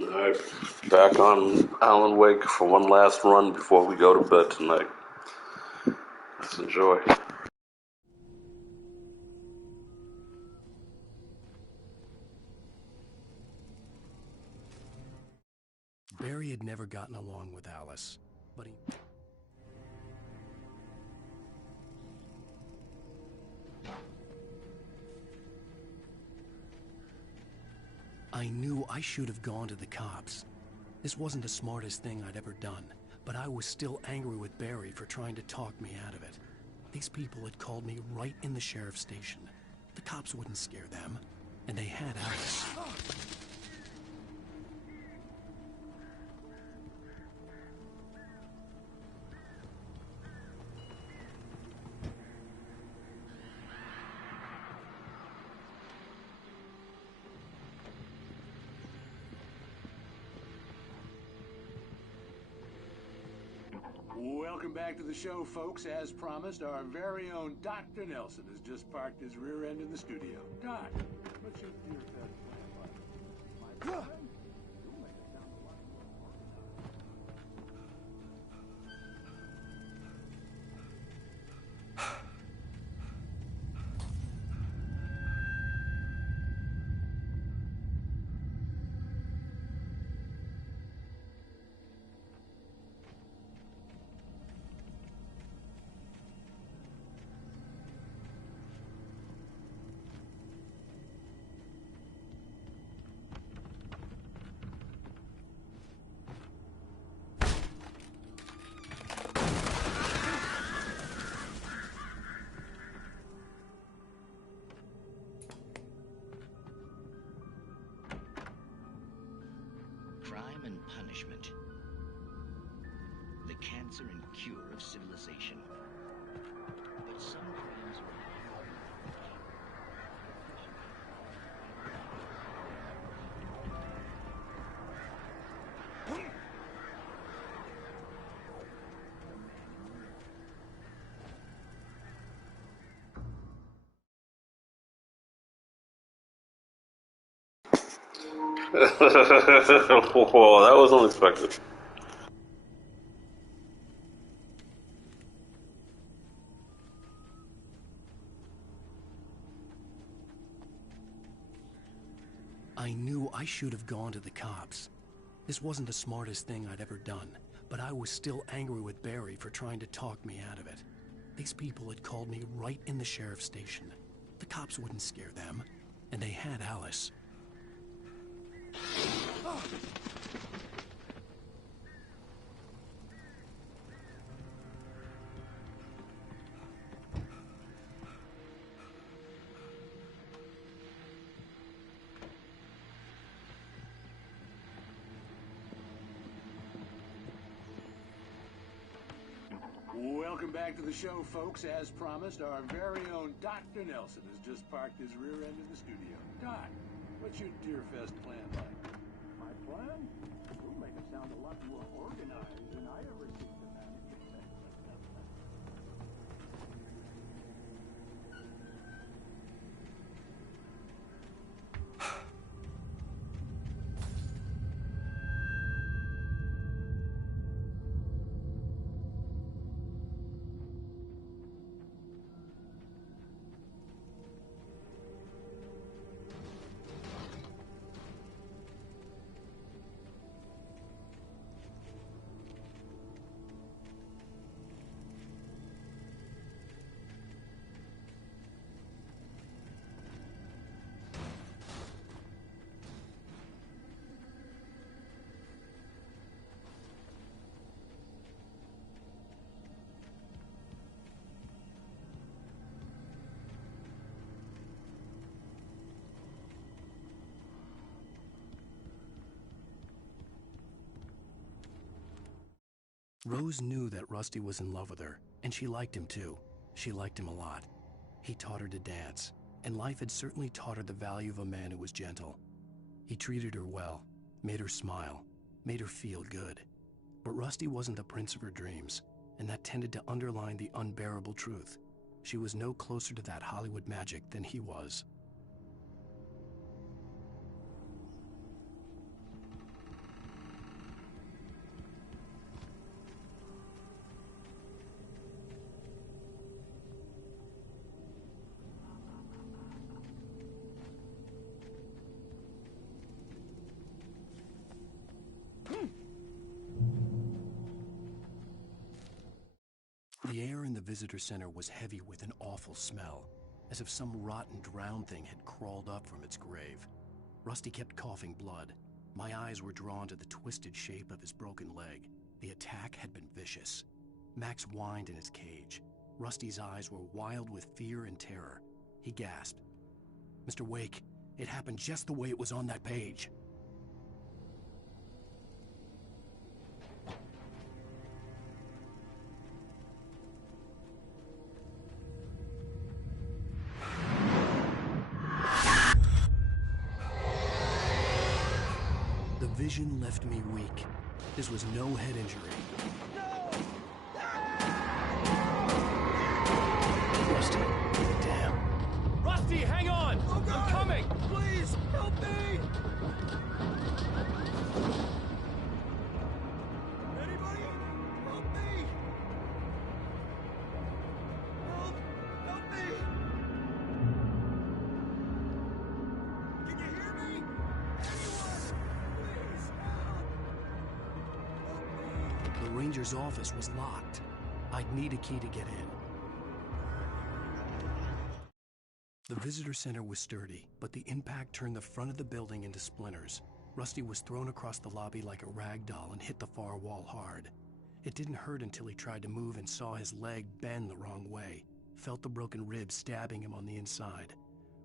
Alright, back on Alan Wake for one last run before we go to bed tonight. Let's enjoy. Barry had never gotten along with Alice, but he... I knew I should have gone to the cops. This wasn't the smartest thing I'd ever done, but I was still angry with Barry for trying to talk me out of it. These people had called me right in the sheriff's station. The cops wouldn't scare them, and they had Alice. Welcome back to the show, folks. As promised, our very own Dr. Nelson has just parked his rear end in the studio. Doc, what's your best plan? My plan? You'll make it sound a lot more Crime and punishment. The cancer and cure of civilization. But some crimes are... Whoa, that was unexpected. I knew I should have gone to the cops. This wasn't the smartest thing I'd ever done, but I was still angry with Barry for trying to talk me out of it. These people had called me right in the sheriff's station. The cops wouldn't scare them, and they had Alice. Welcome back to the show, folks. As promised, our very own Dr. Nelson has just parked his rear end in the studio. Doc, what's your Deerfest plan like? My plan? You'll make it sound a lot more organized than I ever seem to manage. Rose knew that Rusty was in love with her, and she liked him too. She liked him a lot. He taught her to dance, and life had certainly taught her the value of a man who was gentle. He treated her well, made her smile, made her feel good. But Rusty wasn't the prince of her dreams, and that tended to underline the unbearable truth. She was no closer to that Hollywood magic than he was. visitor center was heavy with an awful smell, as if some rotten drowned thing had crawled up from its grave. Rusty kept coughing blood. My eyes were drawn to the twisted shape of his broken leg. The attack had been vicious. Max whined in his cage. Rusty's eyes were wild with fear and terror. He gasped. "Mr. Wake, it happened just the way it was on that page." The vision left me weak. This was no head injury. Rusty, damn. Rusty, hang on! Oh, God! I'm coming! Please, help me! Anybody? Help me! Help me! Can you hear me? Anyone? Please, help! Help me! The ranger's office was locked. I'd need a key to get in. The visitor center was sturdy, but the impact turned the front of the building into splinters. Rusty was thrown across the lobby like a rag doll and hit the far wall hard. It didn't hurt until he tried to move and saw his leg bend the wrong way, felt the broken ribs stabbing him on the inside.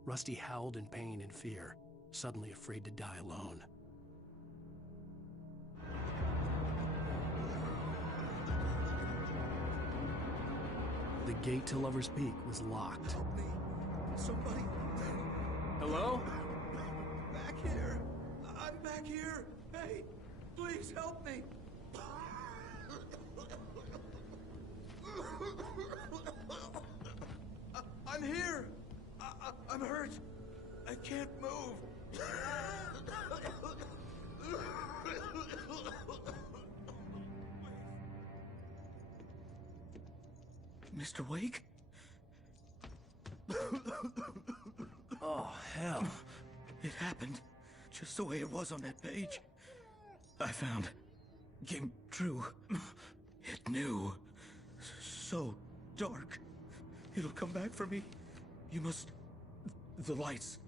Rusty howled in pain and fear, suddenly afraid to die alone. The gate to Lover's Peak was locked. Help me! Somebody! Hello? Back here! I'm back here! Hey! Please help me! I'm here! I'm hurt! I can't move! Mr. Wake? Oh, hell. It happened just the way it was on that page. I found. Came true. It knew. So dark. It'll come back for me. You must. The lights.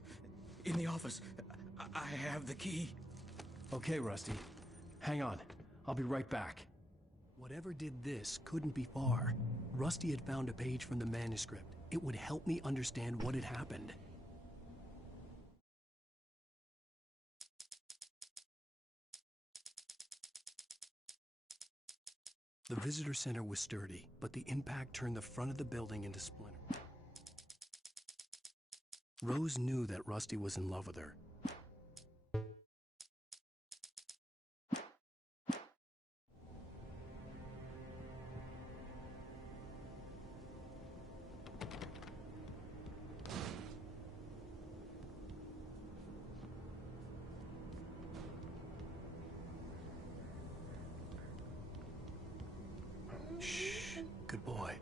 In the office. I have the key. Okay, Rusty. Hang on. I'll be right back. Whatever did this couldn't be far. Rusty had found a page from the manuscript. It would help me understand what had happened. The visitor center was sturdy, but the impact turned the front of the building into splinters. Rose knew that Rusty was in love with her. Shh, good boy.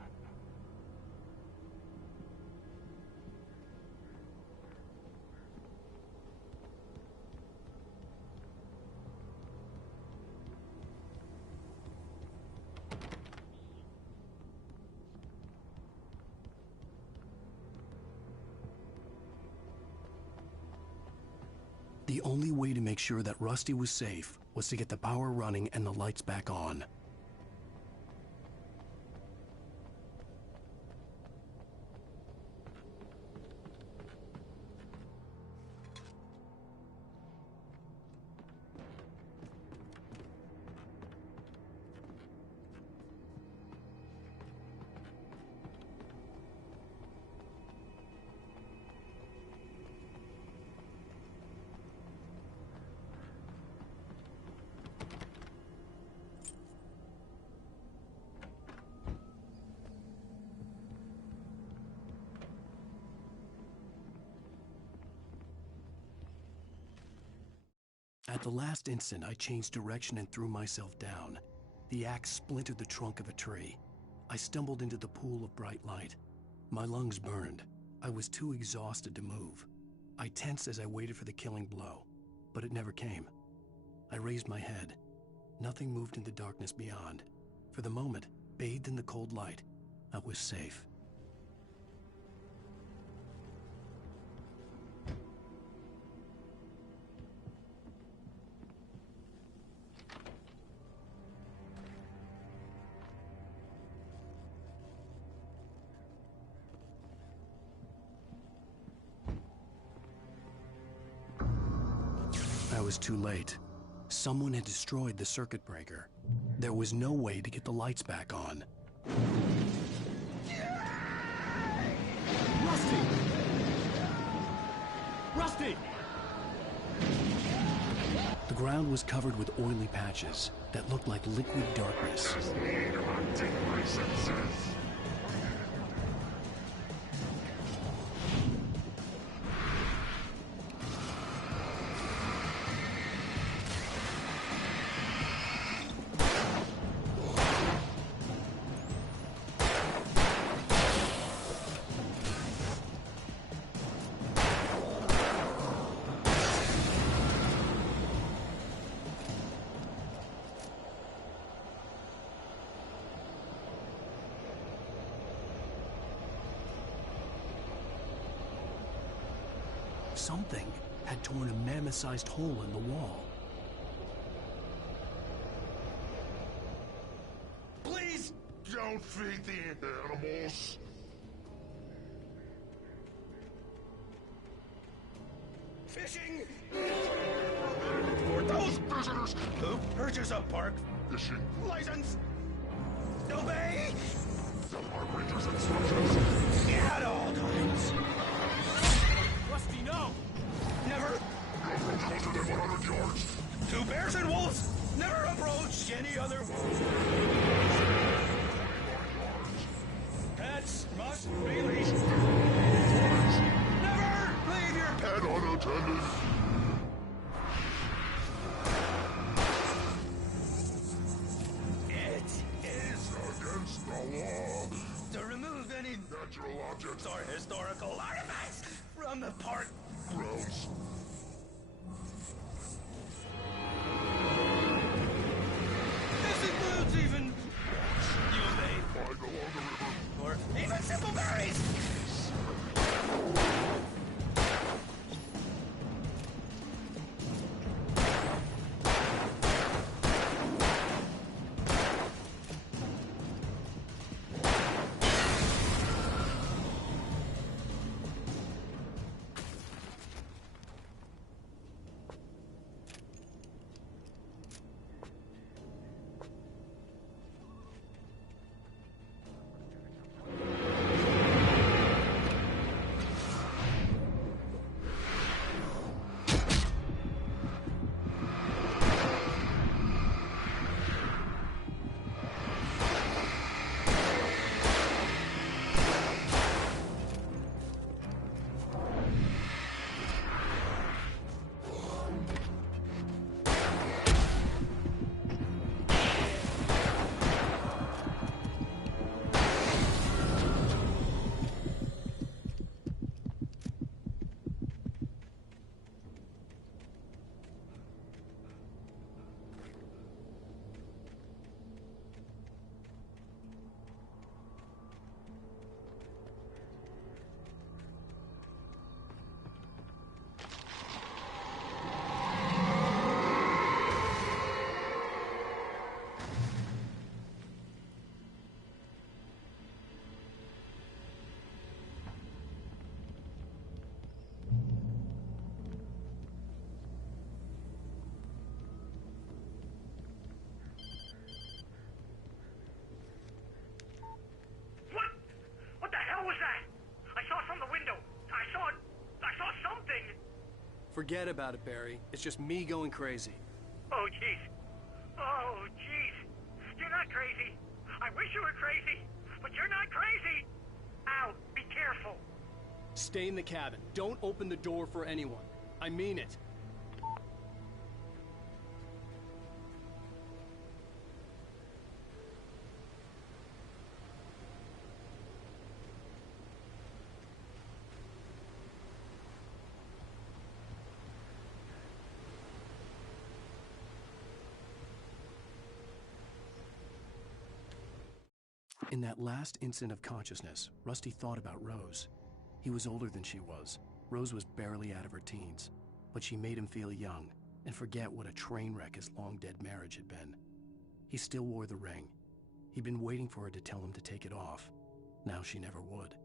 The only way to make sure that Rusty was safe was to get the power running and the lights back on. At the last instant, I changed direction and threw myself down. The axe splintered the trunk of a tree. I stumbled into the pool of bright light. My lungs burned. I was too exhausted to move. I tensed as I waited for the killing blow, but it never came. I raised my head. Nothing moved in the darkness beyond. For the moment, bathed in the cold light, I was safe. I was too late. Someone had destroyed the circuit breaker. There was no way to get the lights back on. Rusty! Rusty! The ground was covered with oily patches that looked like liquid darkness. Something had torn a mammoth-sized hole in the wall. Please! Don't feed the animals! Fishing! For those visitors who purchase a park fishing license, obey the park ranger's instructions at all times. Rusty, no! Never approach closer than 100 yards. To bears and wolves, never approach any other wolves. Pets must be leashed. Never leave your pet unattended. It is against the law to remove any natural objects or historical artifacts from the park grounds. This includes even you may find along the river, or even simple berries. What the hell was that? I saw from the window. I saw something. Forget about it, Barry. It's just me going crazy. Oh, jeez. Oh, jeez. You're not crazy. I wish you were crazy, but you're not crazy. Ow, be careful. Stay in the cabin. Don't open the door for anyone. I mean it. In that last instant of consciousness, Rusty thought about Rose. He was older than she was. Rose was barely out of her teens, but she made him feel young and forget what a train wreck his long-dead marriage had been. He still wore the ring. He'd been waiting for her to tell him to take it off. Now she never would.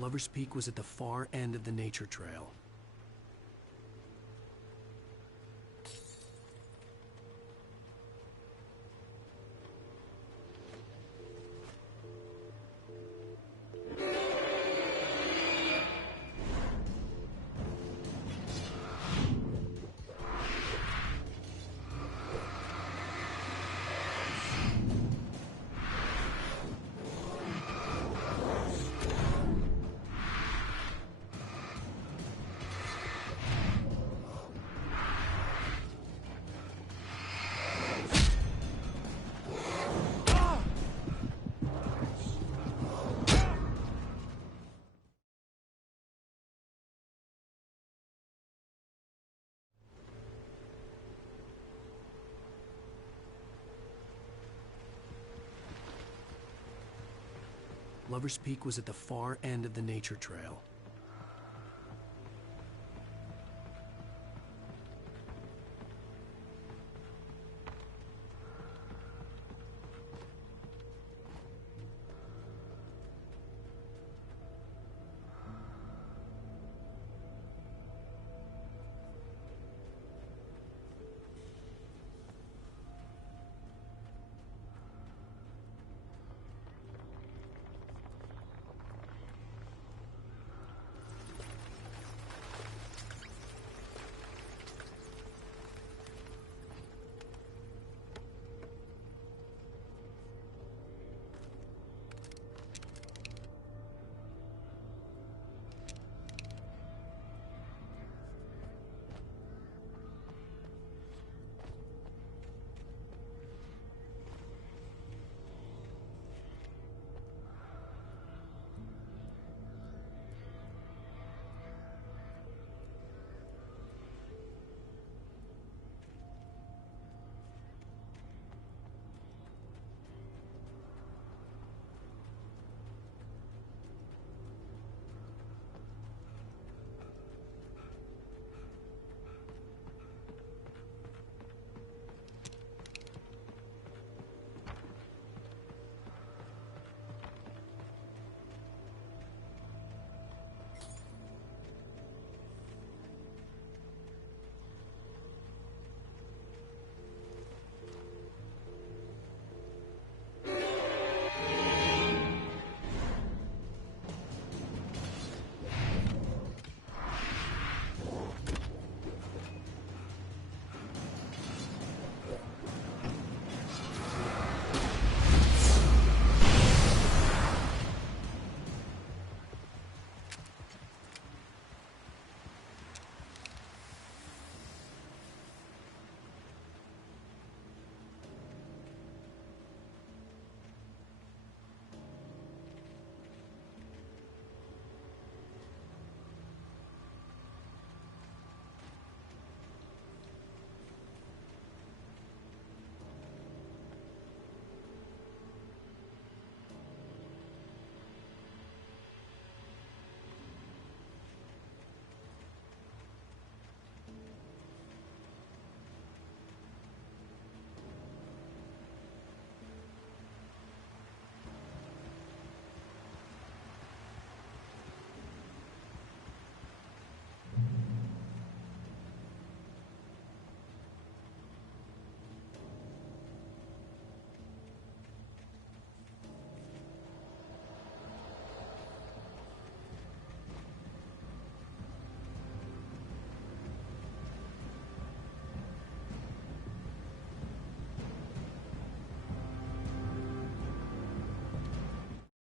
Lover's Peak was at the far end of the nature trail. Lover's Peak was at the far end of the nature trail.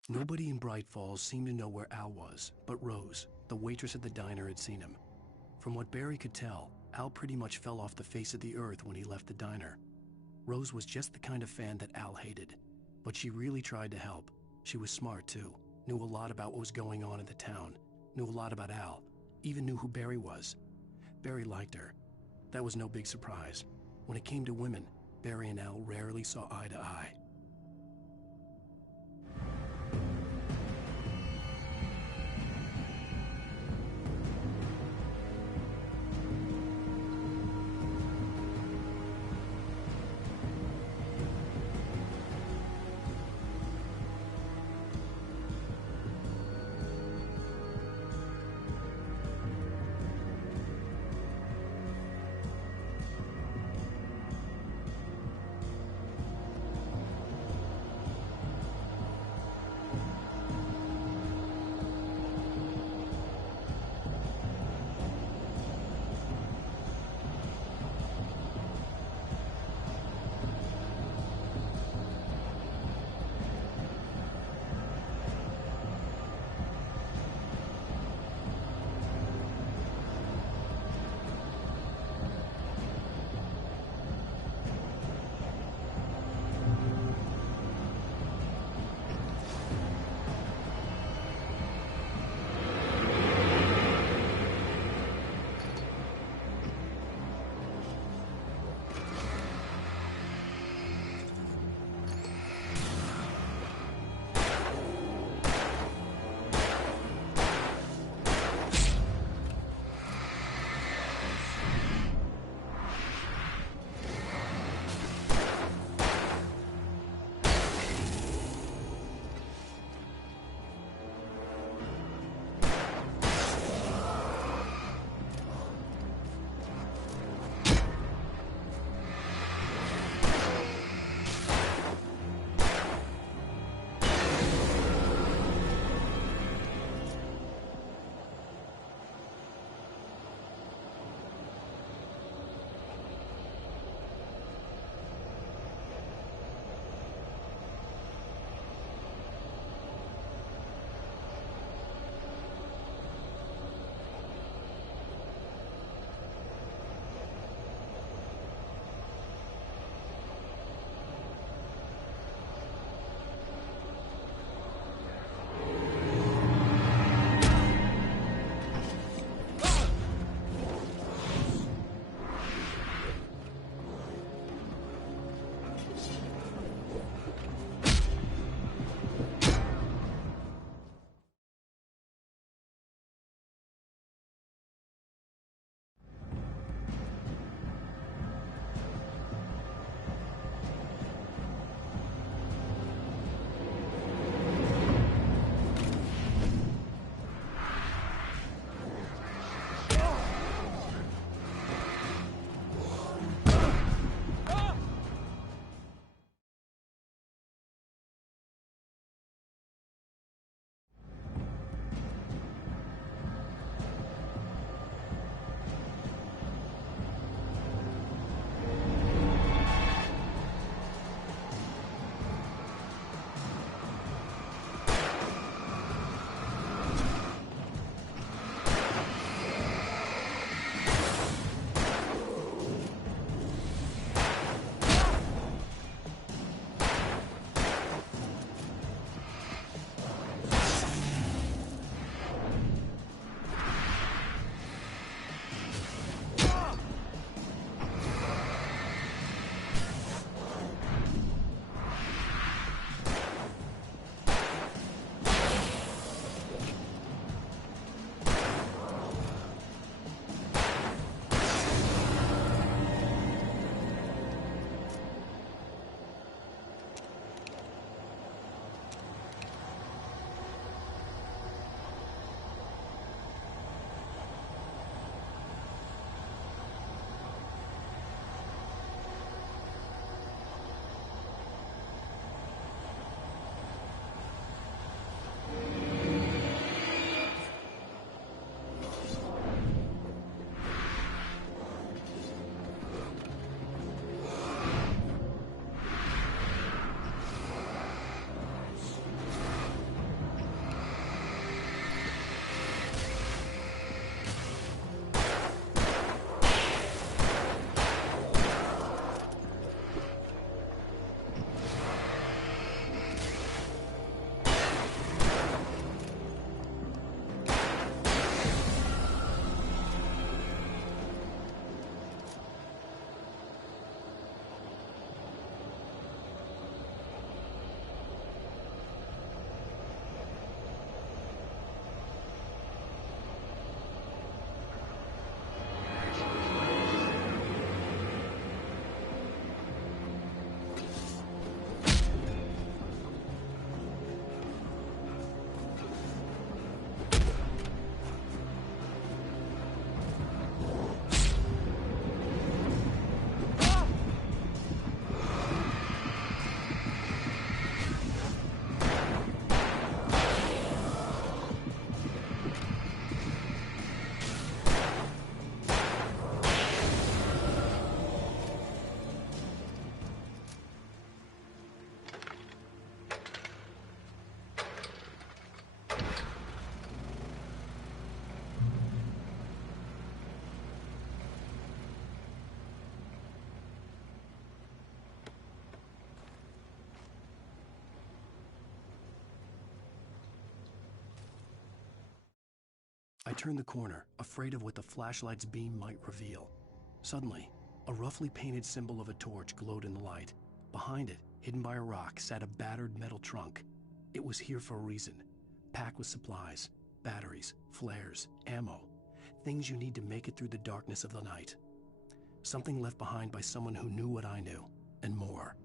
Nobody in Bright Falls seemed to know where Al was, but Rose, the waitress at the diner, had seen him. From what Barry could tell, Al pretty much fell off the face of the earth when he left the diner. Rose was just the kind of fan that Al hated, but she really tried to help. She was smart too, knew a lot about what was going on in the town, knew a lot about Al, even knew who Barry was. Barry liked her. That was no big surprise. When it came to women, Barry and Al rarely saw eye to eye. turned the corner, afraid of what the flashlight's beam might reveal. Suddenly, a roughly painted symbol of a torch glowed in the light. Behind it, hidden by a rock, sat a battered metal trunk. It was here for a reason, packed with supplies, batteries, flares, ammo, things you need to make it through the darkness of the night. Something left behind by someone who knew what I knew, and more.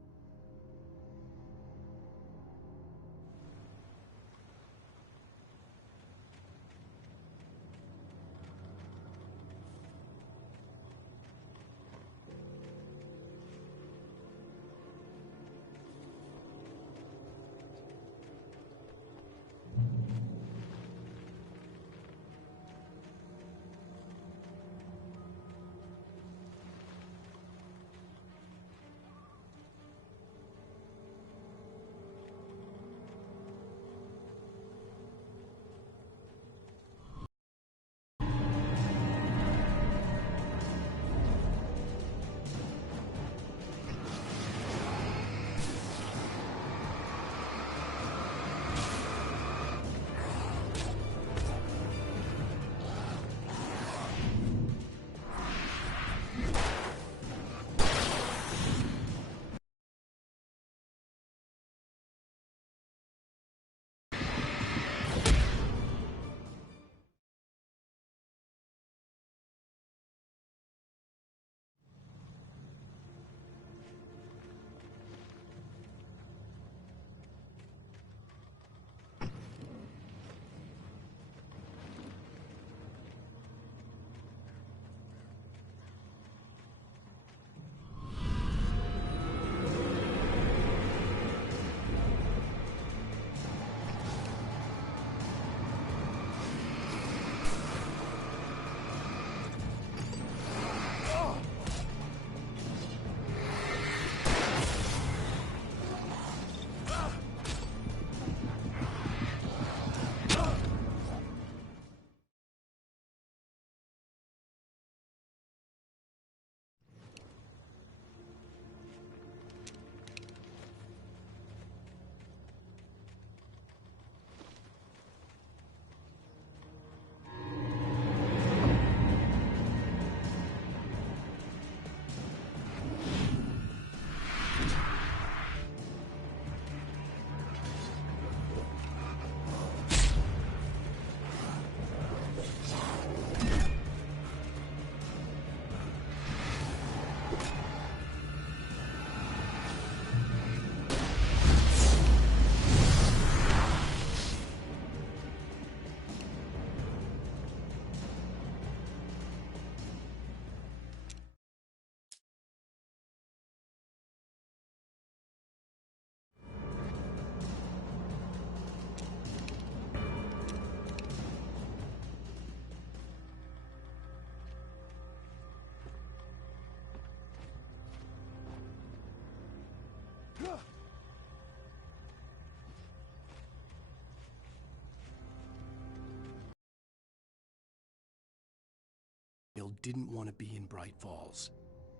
Bill didn't want to be in Bright Falls.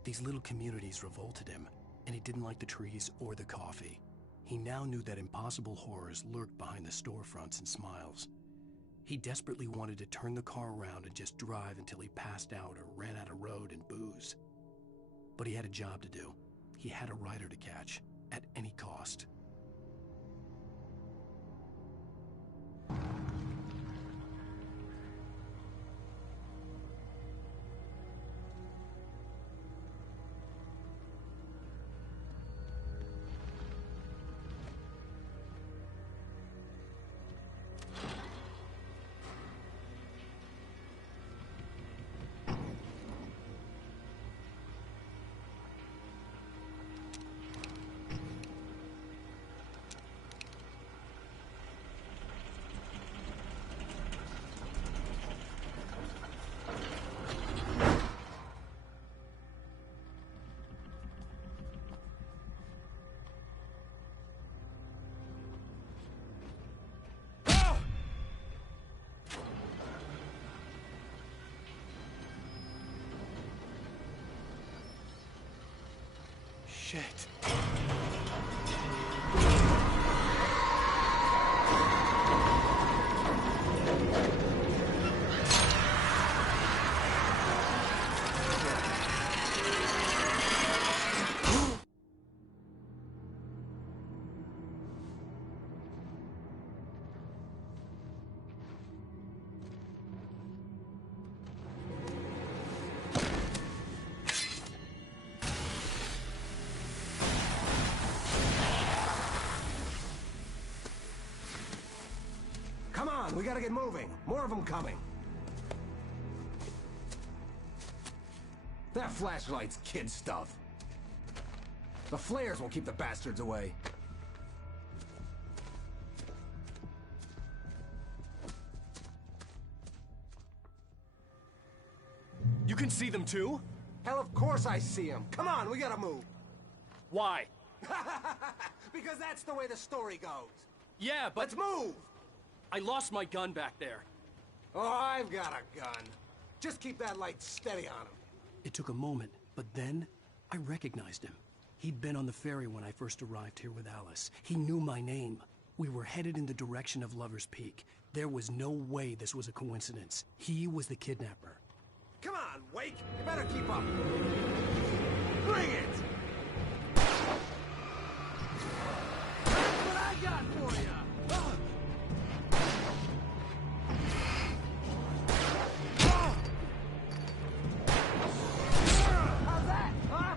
These little communities revolted him, and he didn't like the trees or the coffee. He now knew that impossible horrors lurked behind the storefronts and smiles. He desperately wanted to turn the car around and just drive until he passed out or ran out of road and booze. But he had a job to do. He had a rider to catch, at any cost. Shit. on, we gotta get moving. More of them coming. That flashlight's kid stuff. The flares will keep the bastards away. You can see them too? Hell, of course I see them. Come on, we gotta move. Why? Because that's the way the story goes. Yeah, but... Let's move! I lost my gun back there. Oh, I've got a gun. Just keep that light steady on him. It took a moment, but then I recognized him. He'd been on the ferry when I first arrived here with Alice. He knew my name. We were headed in the direction of Lover's Peak. There was no way this was a coincidence. He was the kidnapper. Come on, Wake! You better keep up! Bring it! That's what I got for you! How's that, huh?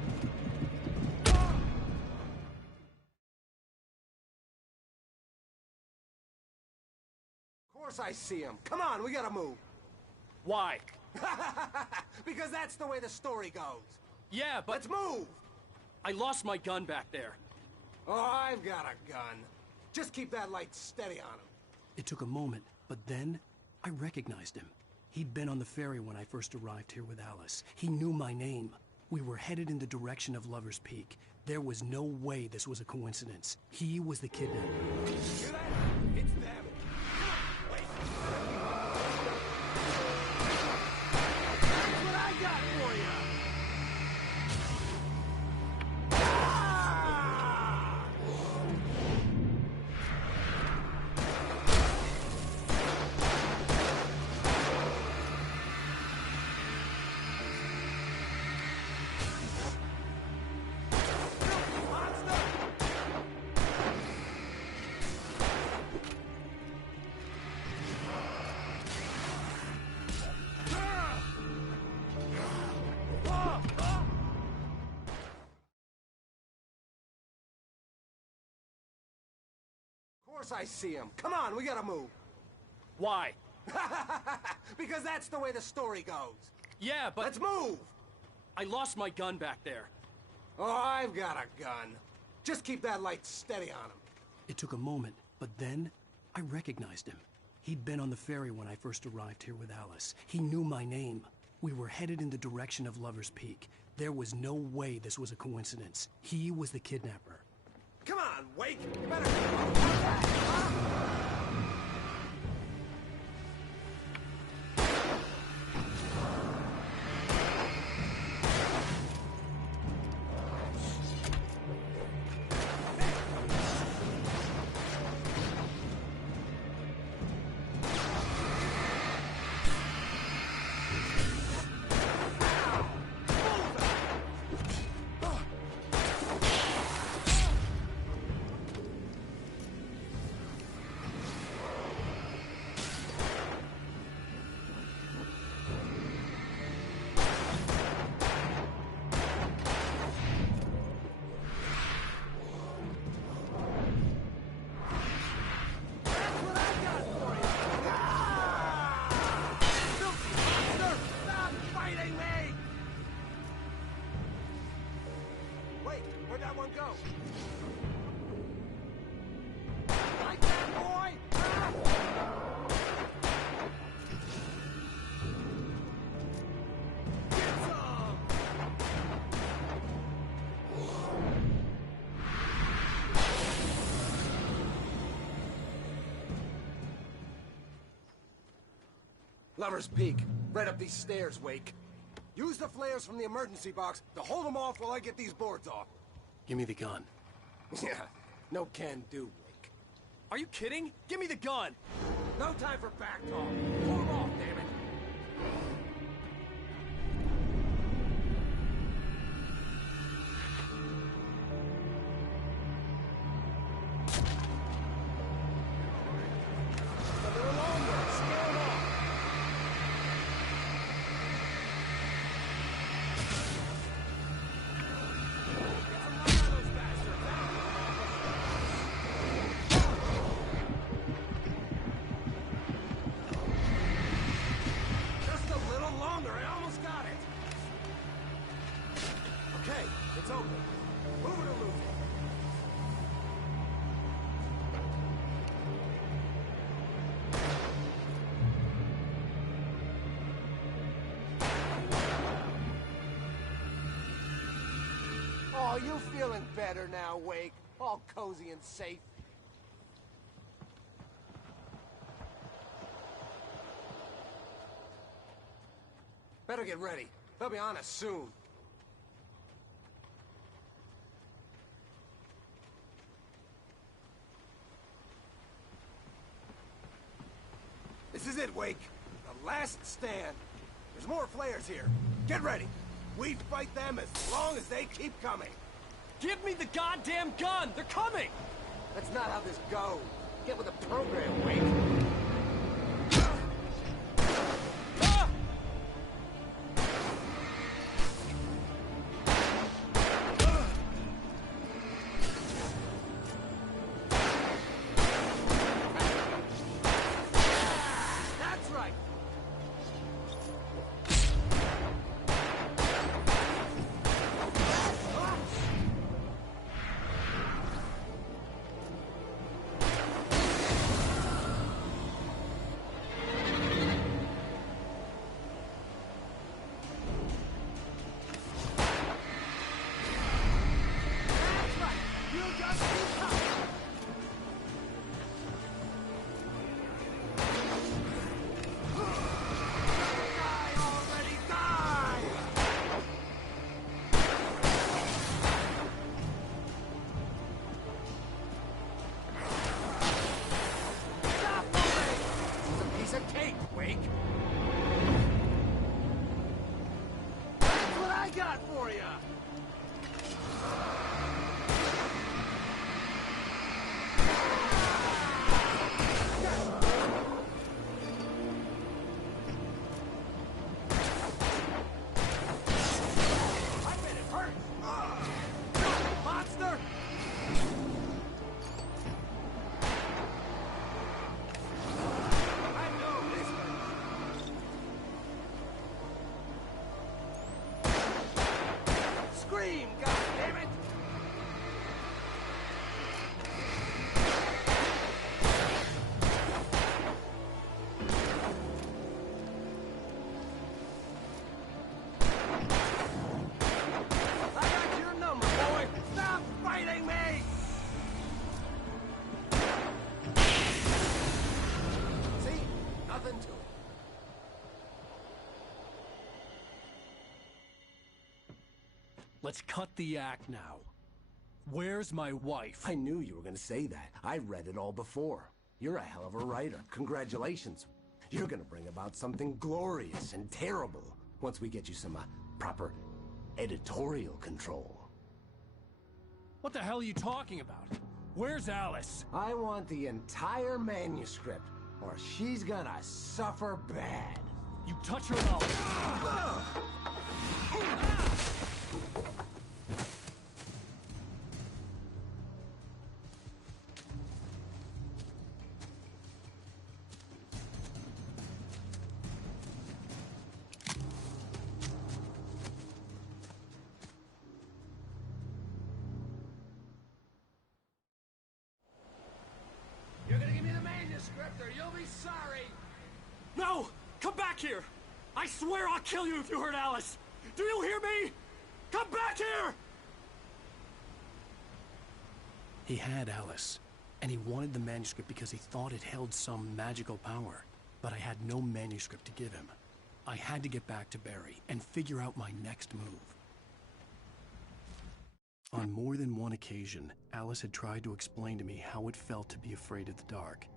Of course I see him. Come on, we gotta move. Why? Because that's the way the story goes. Yeah, but... Let's move! I lost my gun back there. Oh, I've got a gun. Just keep that light steady on him. It took a moment, but then I recognized him. He'd been on the ferry when I first arrived here with Alice. He knew my name. We were headed in the direction of Lover's Peak. There was no way this was a coincidence. He was the kidnapper. Hear that? It's them. Wait. That's what I got for you. Of course I see him. Come on, we gotta move. Why? Because that's the way the story goes. Yeah, but... Let's move! I lost my gun back there. Oh, I've got a gun. Just keep that light steady on him. It took a moment, but then I recognized him. He'd been on the ferry when I first arrived here with Alice. He knew my name. We were headed in the direction of Lover's Peak. There was no way this was a coincidence. He was the kidnapper. Come on, Wake! You better... How's that, huh? Where'd that one go? Like that, boy! Ah! Get some! Lover's Peak. Right up these stairs, Wake. Use the flares from the emergency box to hold them off while I get these boards off. Give me the gun. Yeah, no can do, Wake. Are you kidding? Give me the gun! No time for back talk. Pull them off, damn it! A little longer. Scare 'em off. Get some light on those bastards, huh? Okay, it's open. Move it or lose it. Oh, you feeling better now, Wake? All cozy and safe. Better get ready. They'll be on us soon. This is it, Wake. The last stand. There's more flares here. Get ready. We fight them as long as they keep coming. Give me the goddamn gun! They're coming! That's not how this goes. Get with the program, Wake. Ah! That's right. Let's cut the act now. Where's my wife? I knew you were gonna say that. I read it all before. You're a hell of a writer. Congratulations. You're gonna bring about something glorious and terrible once we get you some proper editorial control. What the hell are you talking about? Where's Alice? I want the entire manuscript, or she's gonna suffer bad. You touch her mouth. You're gonna give me the manuscript, or you'll be sorry. No! Come back here! I swear I'll kill you if you hurt Alice! Do you hear me? Come back here! He had Alice, and he wanted the manuscript because he thought it held some magical power. But I had no manuscript to give him. I had to get back to Barry and figure out my next move. On more than one occasion, Alice had tried to explain to me how it felt to be afraid of the dark.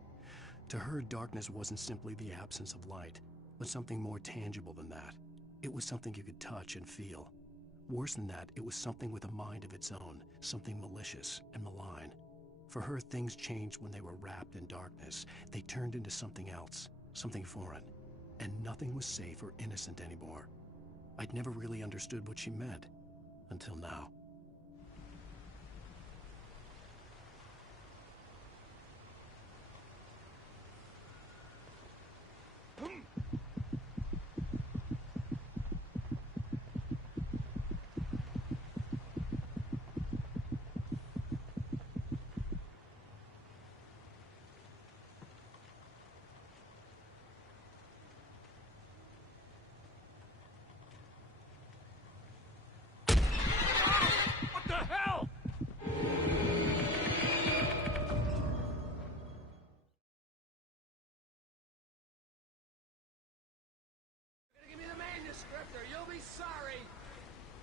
To her, darkness wasn't simply the absence of light, but something more tangible than that. It was something you could touch and feel. Worse than that, it was something with a mind of its own, something malicious and malign. For her, things changed when they were wrapped in darkness. They turned into something else, something foreign, and nothing was safe or innocent anymore. I'd never really understood what she meant, until now.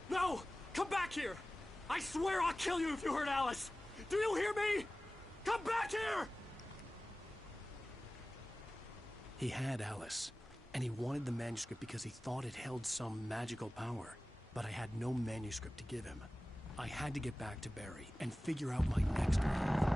No! Come back here! I swear I'll kill you if you hurt Alice! Do you hear me? Come back here! He had Alice, and he wanted the manuscript because he thought it held some magical power. But I had no manuscript to give him. I had to get back to Barry and figure out my next move.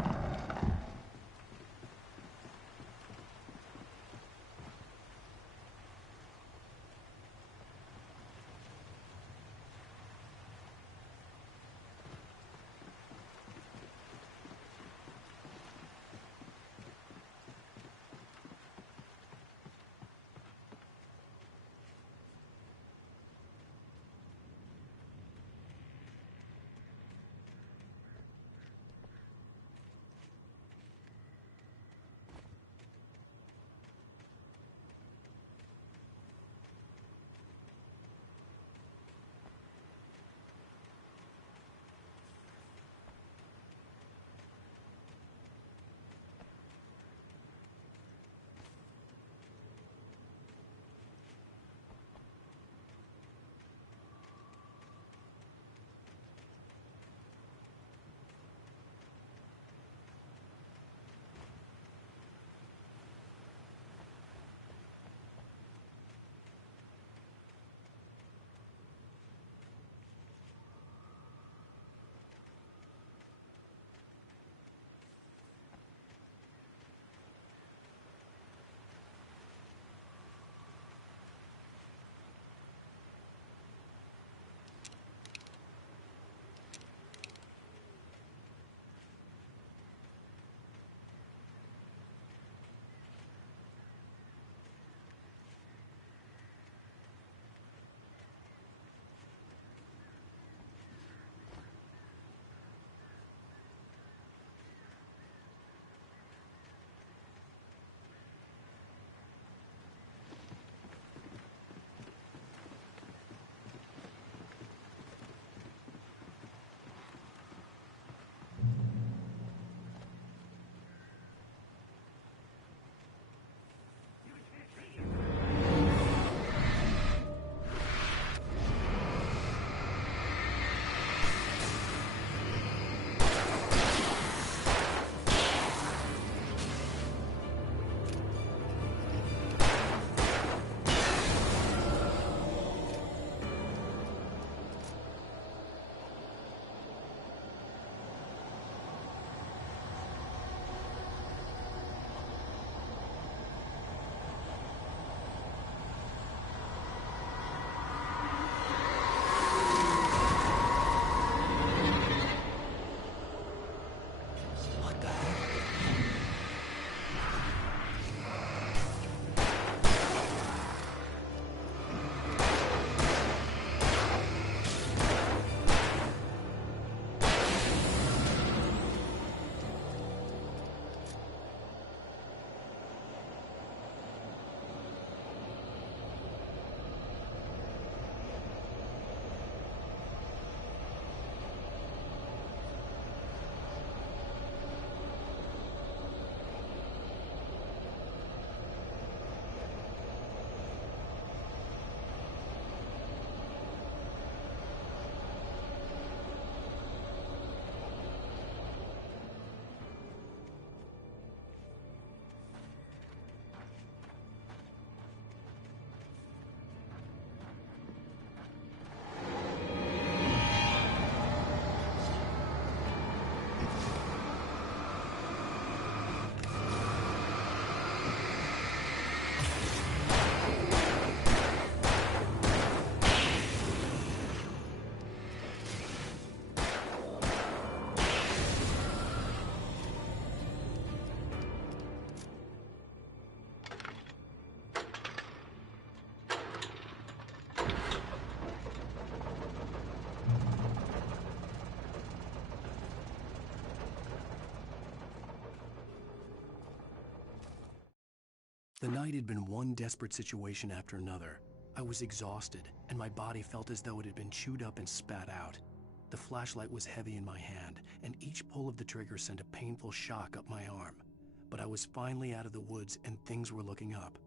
The night had been one desperate situation after another. I was exhausted, and my body felt as though it had been chewed up and spat out. The flashlight was heavy in my hand, and each pull of the trigger sent a painful shock up my arm. But I was finally out of the woods, and things were looking up.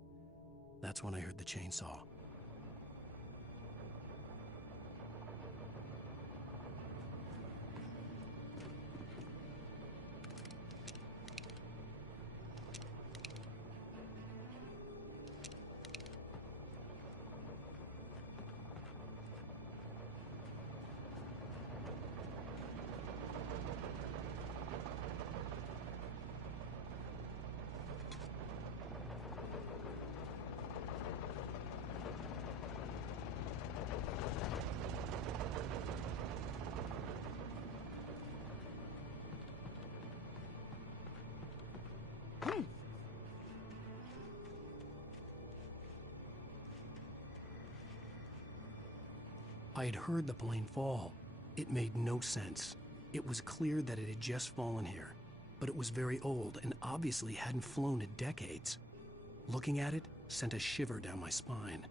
That's when I heard the chainsaw. I had heard the plane fall. It made no sense. It was clear that it had just fallen here, but it was very old and obviously hadn't flown in decades. Looking at it sent a shiver down my spine.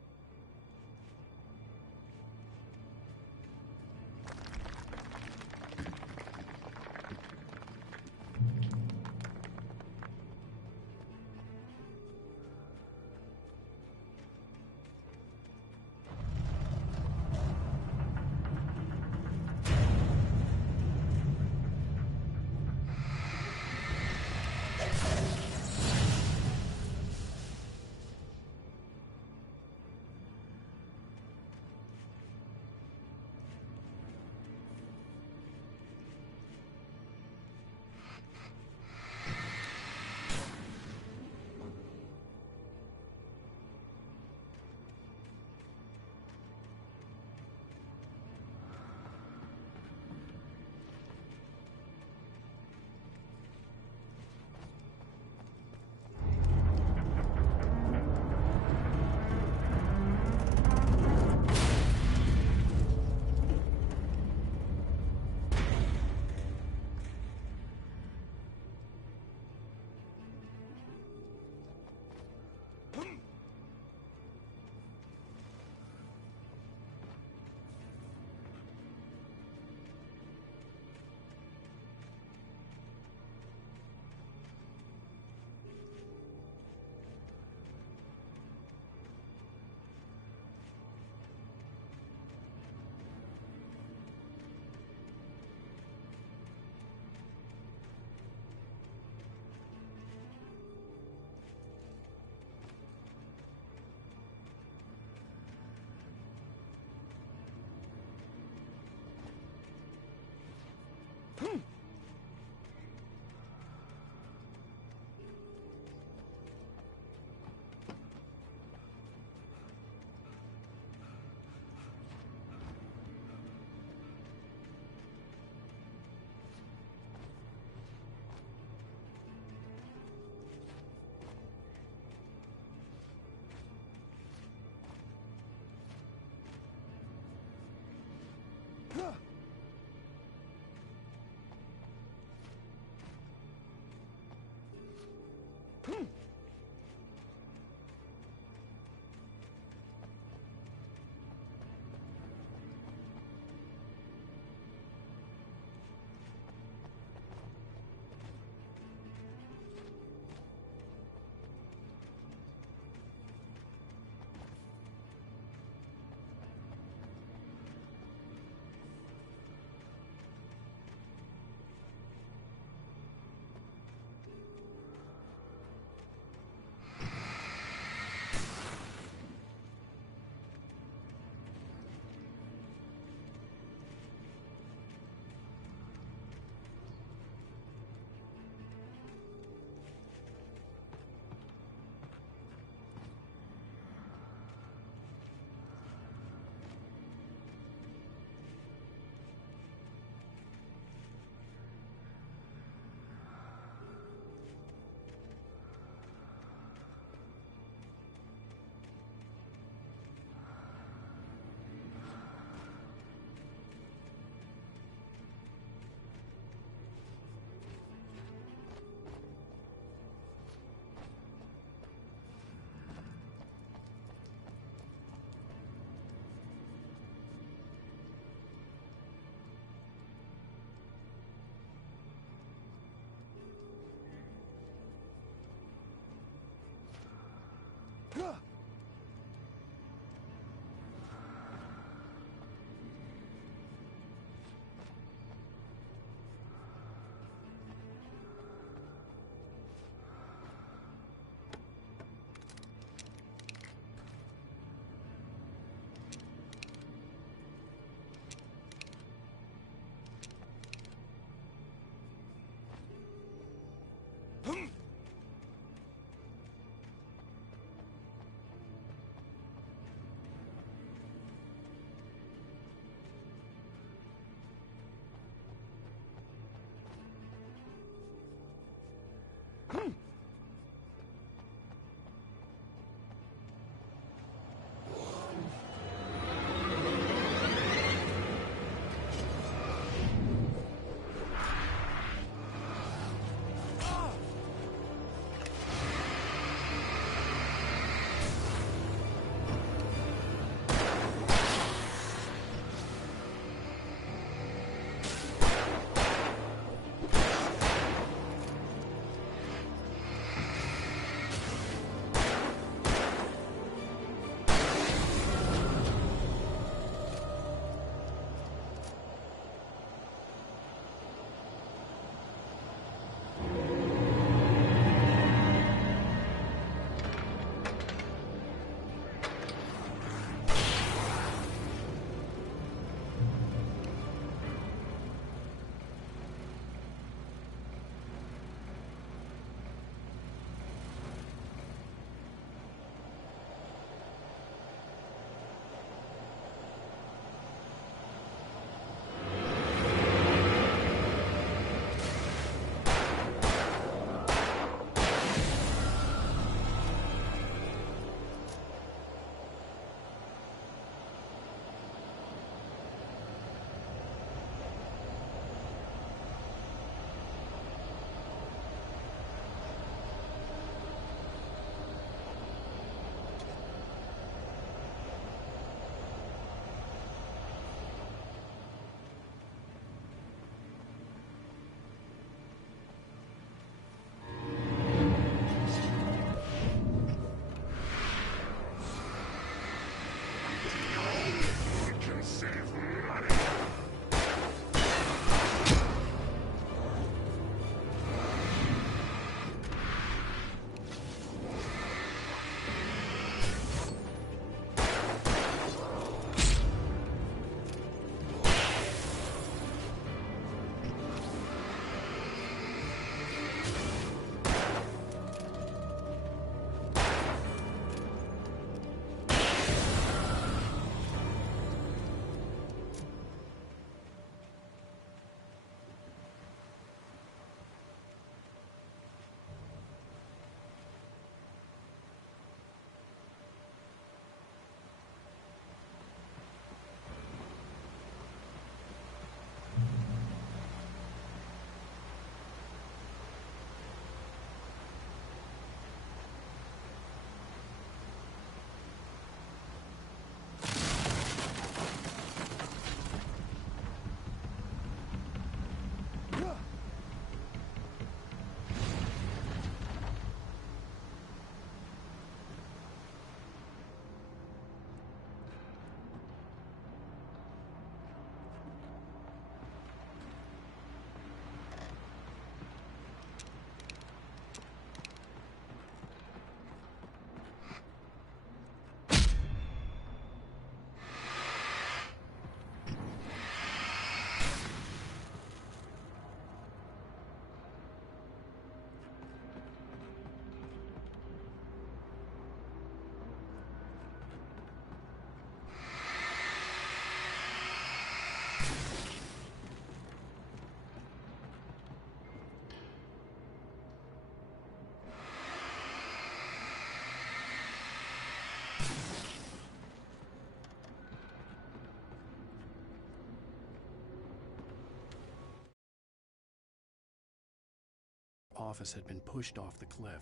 office had been pushed off the cliff.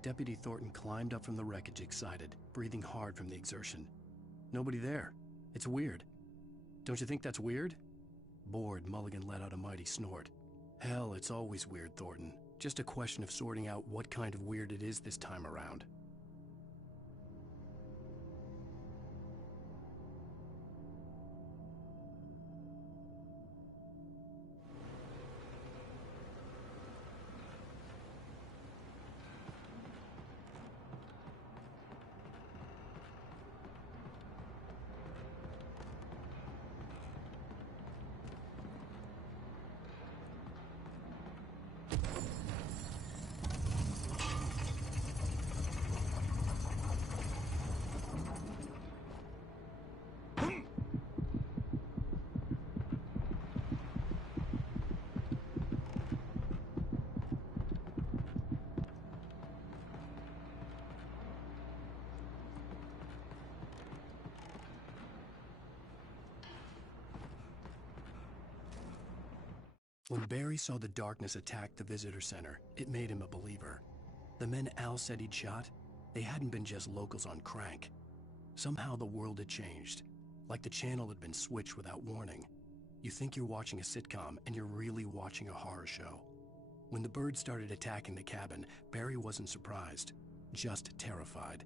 Deputy Thornton climbed up from the wreckage excited, breathing hard from the exertion. Nobody there. It's weird. Don't you think that's weird? Bored, Mulligan let out a mighty snort. Hell, it's always weird, Thornton. Just a question of sorting out what kind of weird it is this time around. When Barry saw the darkness attack the visitor center, it made him a believer. The men Al said he'd shot, they hadn't been just locals on crank. Somehow the world had changed, like the channel had been switched without warning. You think you're watching a sitcom, and you're really watching a horror show. When the birds started attacking the cabin, Barry wasn't surprised, just terrified.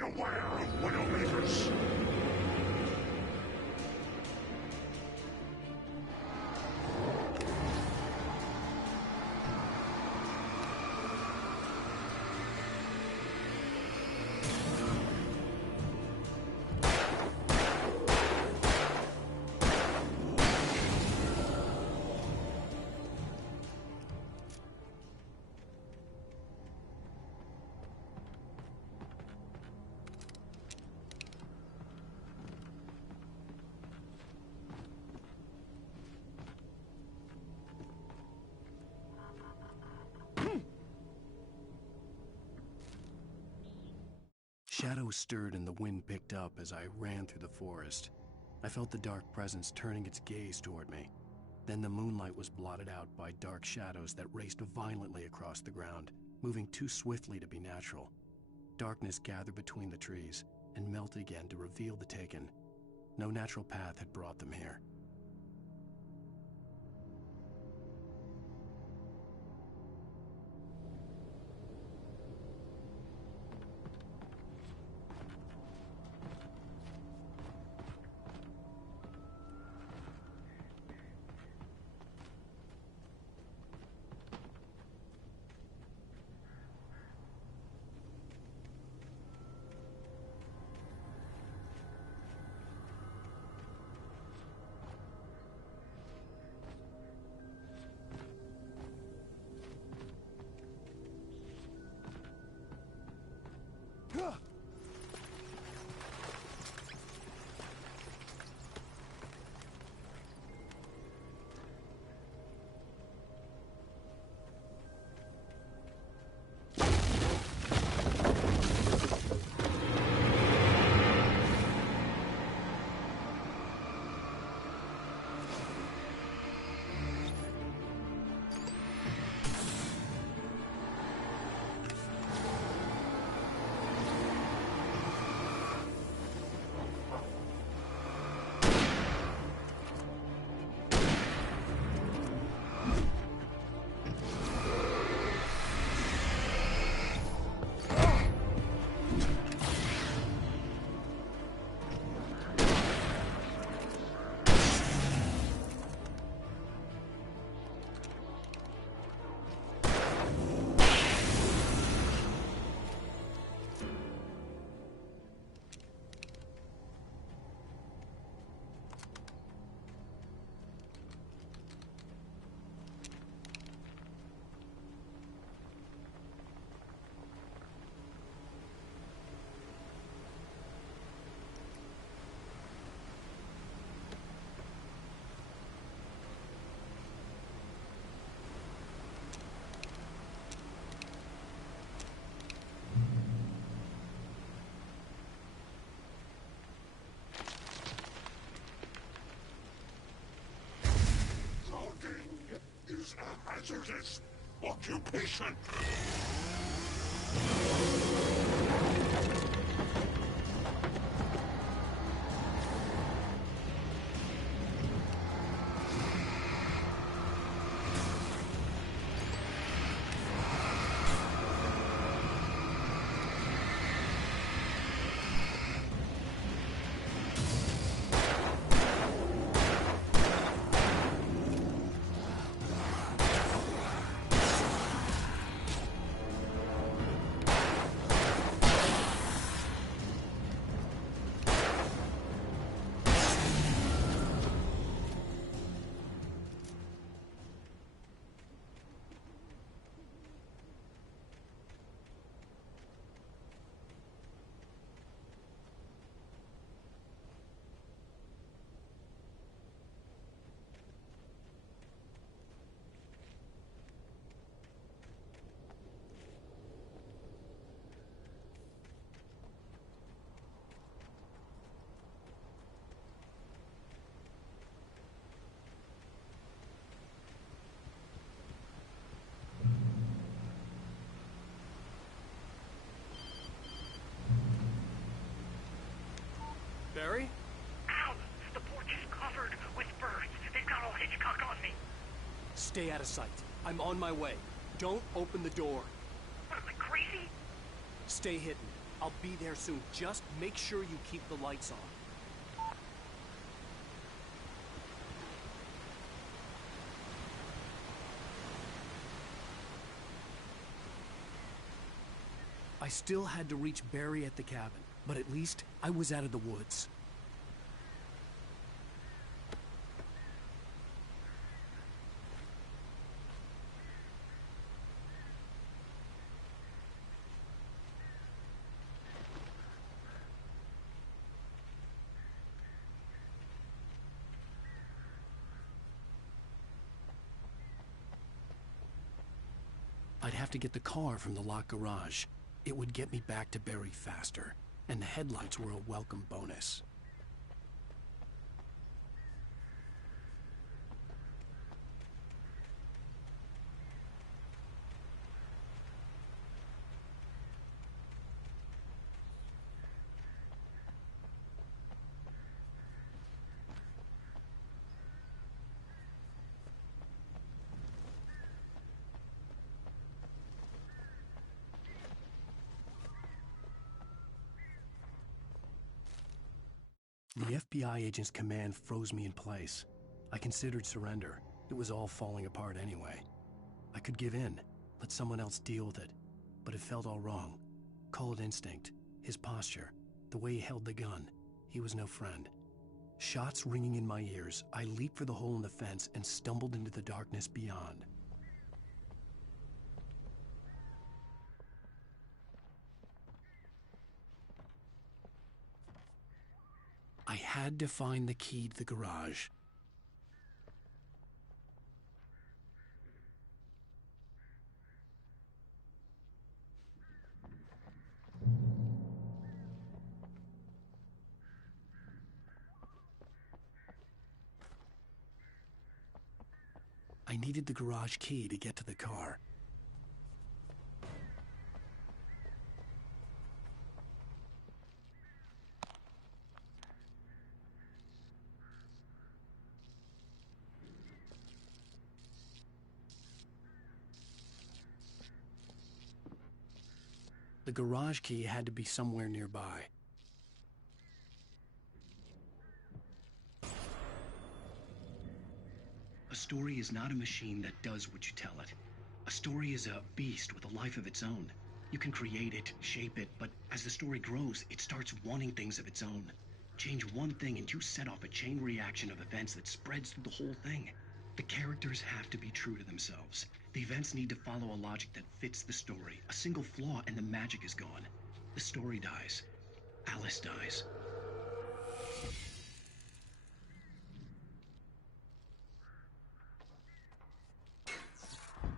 Beware of Widowmakers! Shadows stirred and the wind picked up as I ran through the forest. I felt the dark presence turning its gaze toward me. Then the moonlight was blotted out by dark shadows that raced violently across the ground, moving too swiftly to be natural. Darkness gathered between the trees and melted again to reveal the Taken. No natural path had brought them here. hazardous occupation. Barry? Ow! The porch is covered with birds. They've got all Hitchcock on me. Stay out of sight. I'm on my way. Don't open the door. What, am I crazy? Stay hidden. I'll be there soon. Just make sure you keep the lights on. I still had to reach Barry at the cabin, but at least I was out of the woods. I'd have to get the car from the locked garage. It would get me back to Barry faster, and the headlights were a welcome bonus. The FBI agent's command froze me in place. I considered surrender. It was all falling apart anyway. I could give in, let someone else deal with it, but it felt all wrong. Call it instinct, his posture, the way he held the gun. He was no friend. Shots ringing in my ears, I leaped for the hole in the fence and stumbled into the darkness beyond. I had to find the key to the garage. I needed the garage key to get to the car. The garage key had to be somewhere nearby. A story is not a machine that does what you tell it. A story is a beast with a life of its own. You can create it, shape it, but as the story grows, it starts wanting things of its own. Change one thing and you set off a chain reaction of events that spreads through the whole thing. The characters have to be true to themselves. The events need to follow a logic that fits the story. A single flaw and the magic is gone. The story dies. Alice dies.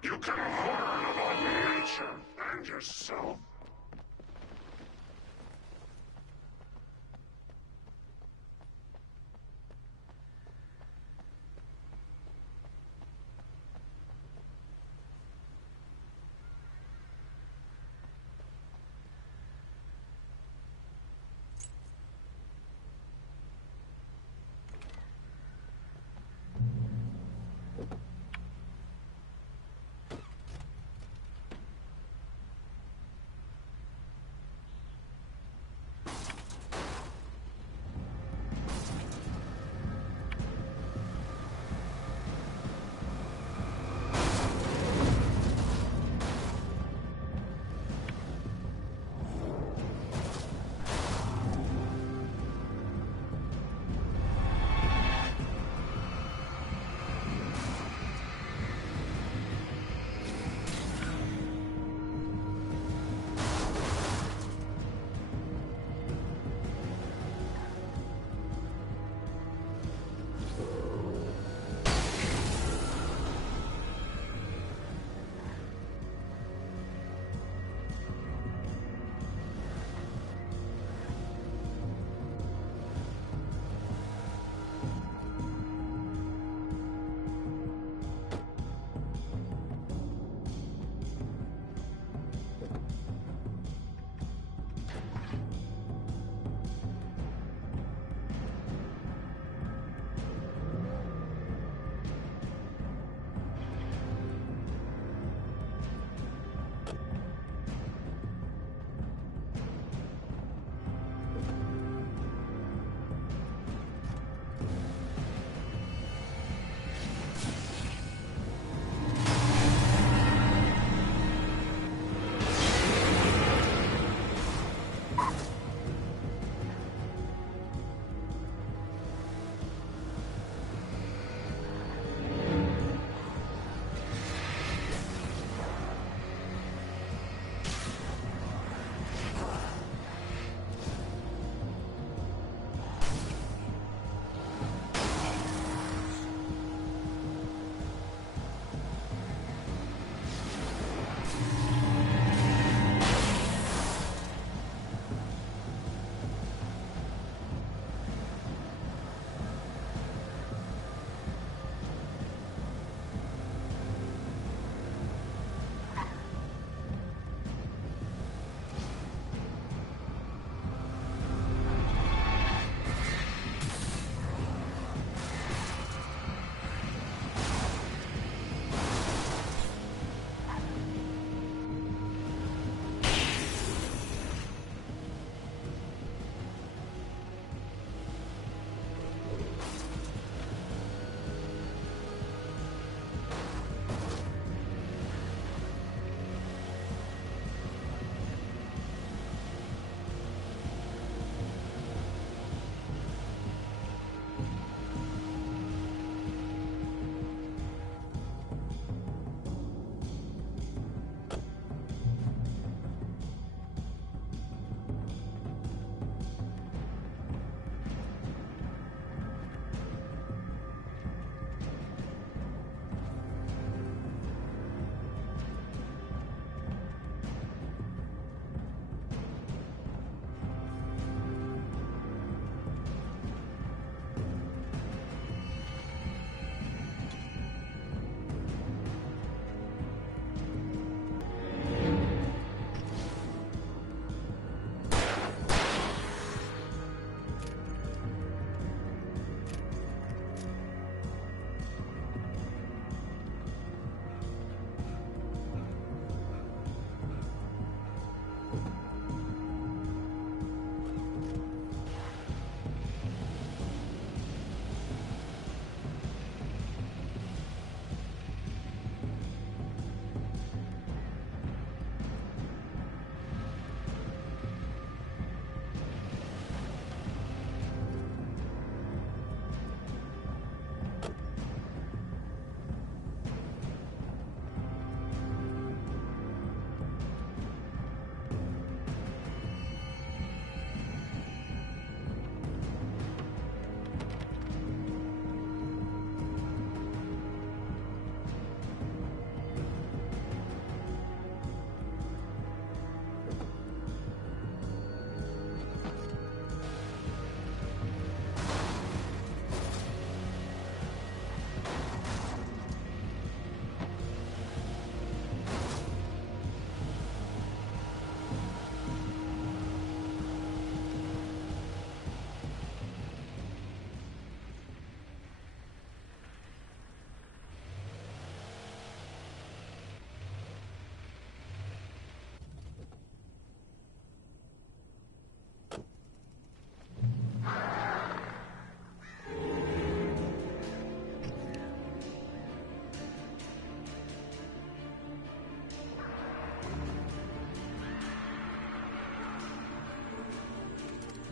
You can learn about nature and yourself.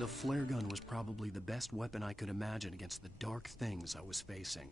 The flare gun was probably the best weapon I could imagine against the dark things I was facing.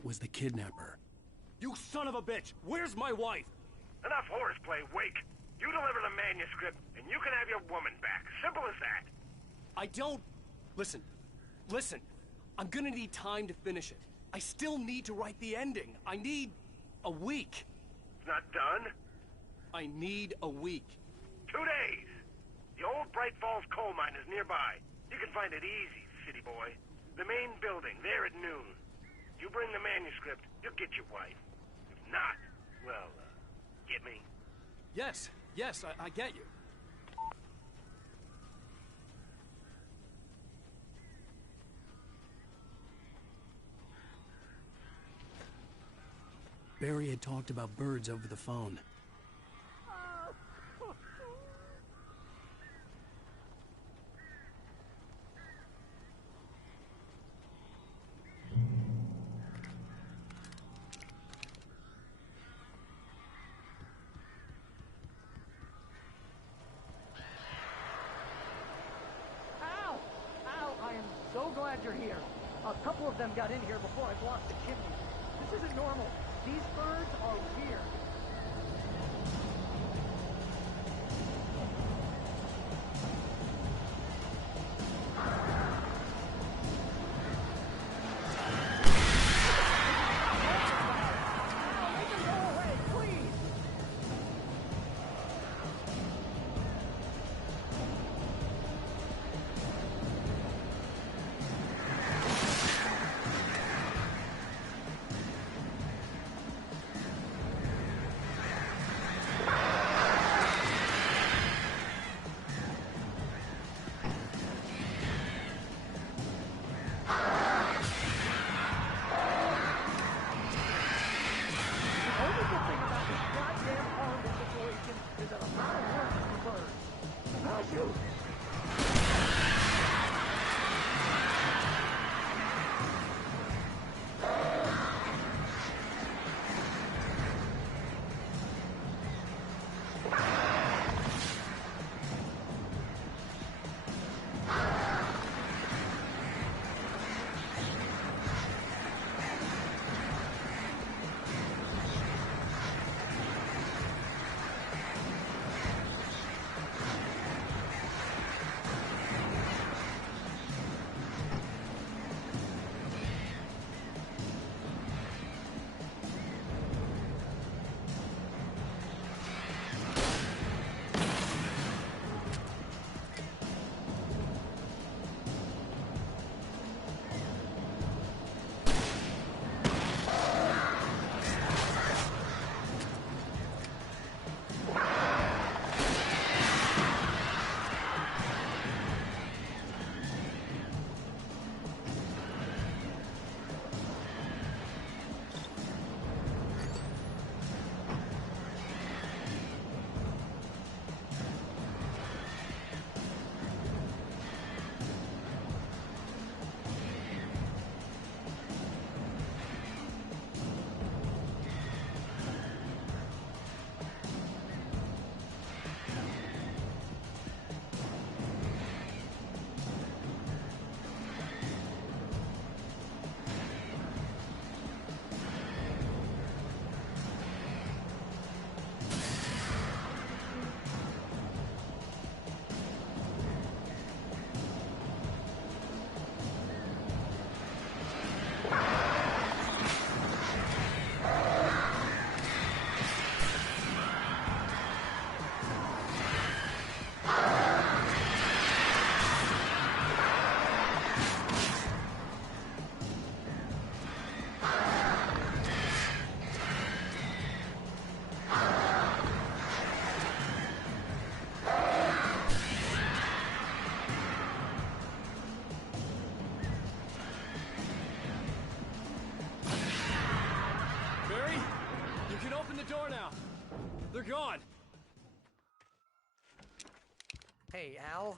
It was the kidnapper. You son of a bitch! Where's my wife? Enough horseplay, Wake. You deliver the manuscript, and you can have your woman back. Simple as that. I don't... Listen. I'm gonna need time to finish it. I still need to write the ending. I need... a week. It's not done? I need a week. 2 days. The old Bright Falls coal mine is nearby. You can find it easy, city boy. The main building, there at noon. You bring the manuscript, you'll get your wife. If not, well, get me. Yes, I get you. Barry had talked about birds over the phone. I am so glad you're here. A couple of them got in here before I blocked the chimney. This isn't normal. These birds are weird. Make them go away, please! The only good thing about this goddamn horrible situation is that I'm not allergic to birds. Now shoot! Barry, you can open the door now. They're gone. Hey, Al.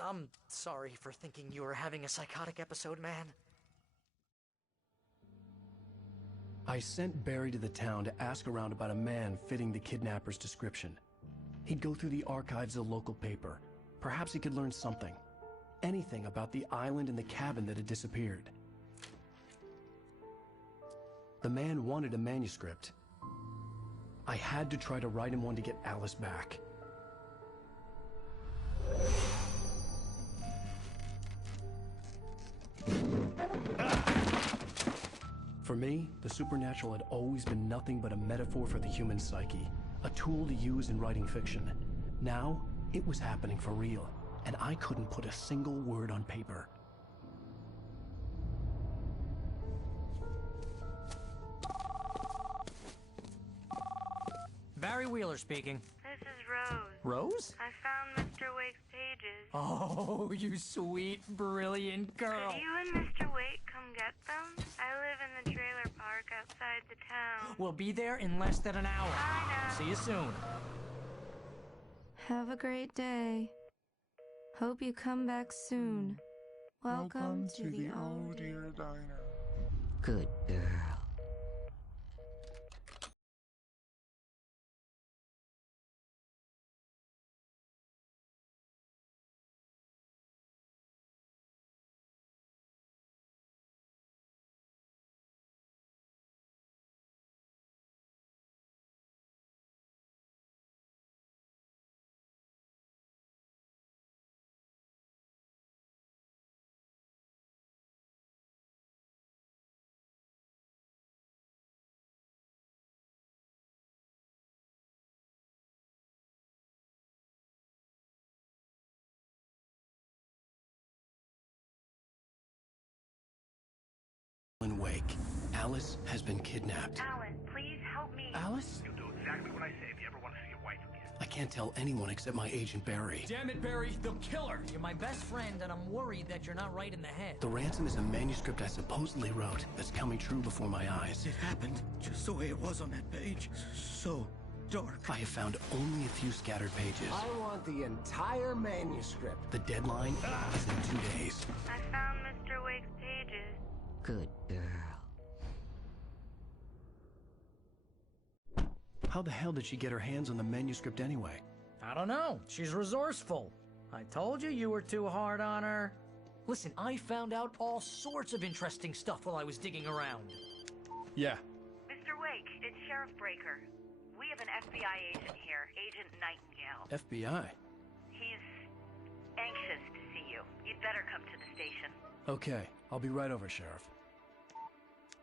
I'm sorry for thinking you were having a psychotic episode, man. I sent Barry to the town to ask around about a man fitting the kidnapper's description. He'd go through the archives of the local paper. Perhaps he could learn something. Anything about the island and the cabin that had disappeared. The man wanted a manuscript. I had to try to write him one to get Alice back. For me, the supernatural had always been nothing but a metaphor for the human psyche, a tool to use in writing fiction. Now, it was happening for real, and I couldn't put a single word on paper. Barry Wheeler speaking. This is Rose. Rose? I found Mr. Wake's pages. Oh, you sweet, brilliant girl. Could you and Mr. Wake come get them? I live in the trailer park outside the town. We'll be there in less than an hour. I know. See you soon. Have a great day. Hope you come back soon. Welcome to the Oh Dear Diner. Good girl. Wake. Alice has been kidnapped. Alan, please help me. Alice? You'll do exactly what I say if you ever want to see your wife again. I can't tell anyone except my agent Barry. Damn it, Barry, they'll kill her! You're my best friend, and I'm worried that you're not right in the head. The ransom is a manuscript I supposedly wrote that's coming true before my eyes. It happened just the way it was on that page. So dark. I have found only a few scattered pages. I want the entire manuscript. The deadline is in 2 days. I found Mr. Wake's pages. Good girl. How the hell did she get her hands on the manuscript anyway? I don't know. She's resourceful. I told you were too hard on her. Listen, I found out all sorts of interesting stuff while I was digging around. Yeah. Mr. Wake, it's Sheriff Breaker. We have an FBI agent here, Agent Nightingale. FBI? He's anxious to see you. You'd better come to the station. Okay, I'll be right over, Sheriff.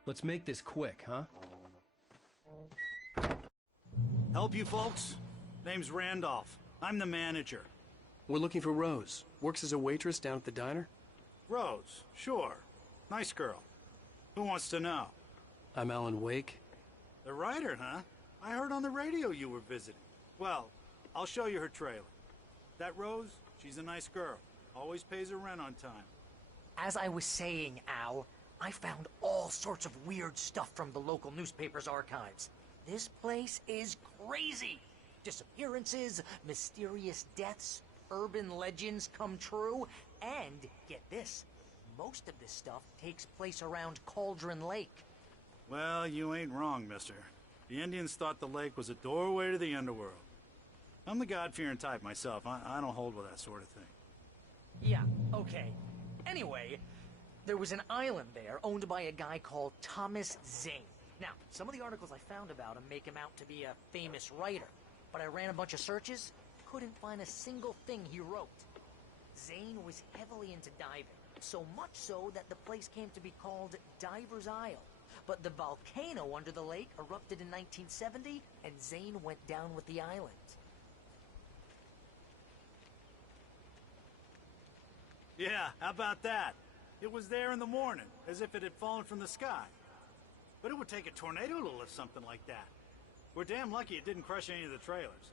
Let's make this quick, huh? Help you folks? Name's Randolph. I'm the manager. We're looking for Rose. Works as a waitress down at the diner? Rose, sure. Nice girl. Who wants to know? I'm Alan Wake. The writer, huh? I heard on the radio you were visiting. Well, I'll show you her trailer. That Rose, she's a nice girl. Always pays her rent on time. As I was saying, Al, I found all sorts of weird stuff from the local newspaper's archives. This place is crazy. Disappearances, mysterious deaths, urban legends come true, and get this, most of this stuff takes place around Cauldron Lake. Well, you ain't wrong, mister. The Indians thought the lake was a doorway to the underworld. I'm the God-fearing type myself. I don't hold with that sort of thing. Yeah, okay. Anyway, there was an island there owned by a guy called Thomas Zane. Now, some of the articles I found about him make him out to be a famous writer, but I ran a bunch of searches, couldn't find a single thing he wrote. Zane was heavily into diving, so much so that the place came to be called Diver's Isle. But the volcano under the lake erupted in 1970, and Zane went down with the island. Yeah, how about that? It was there in the morning, as if it had fallen from the sky. But it would take a tornado to lift something like that. We're damn lucky it didn't crush any of the trailers.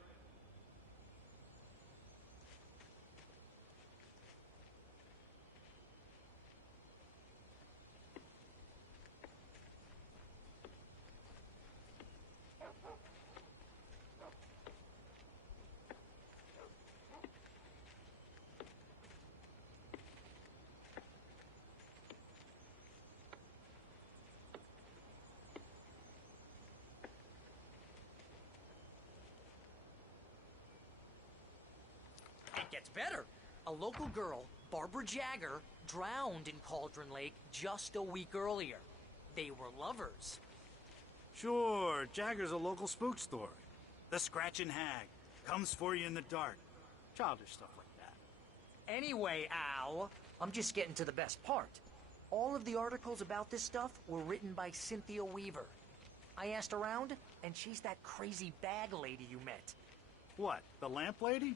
It gets better. A local girl, Barbara Jagger, drowned in Cauldron Lake just a week earlier. They were lovers. Sure, Jagger's a local spook story. The Scratching Hag. Comes for you in the dark. Childish stuff like that. Anyway, Al, I'm just getting to the best part. All of the articles about this stuff were written by Cynthia Weaver. I asked around, and she's that crazy bag lady you met. What, the lamp lady?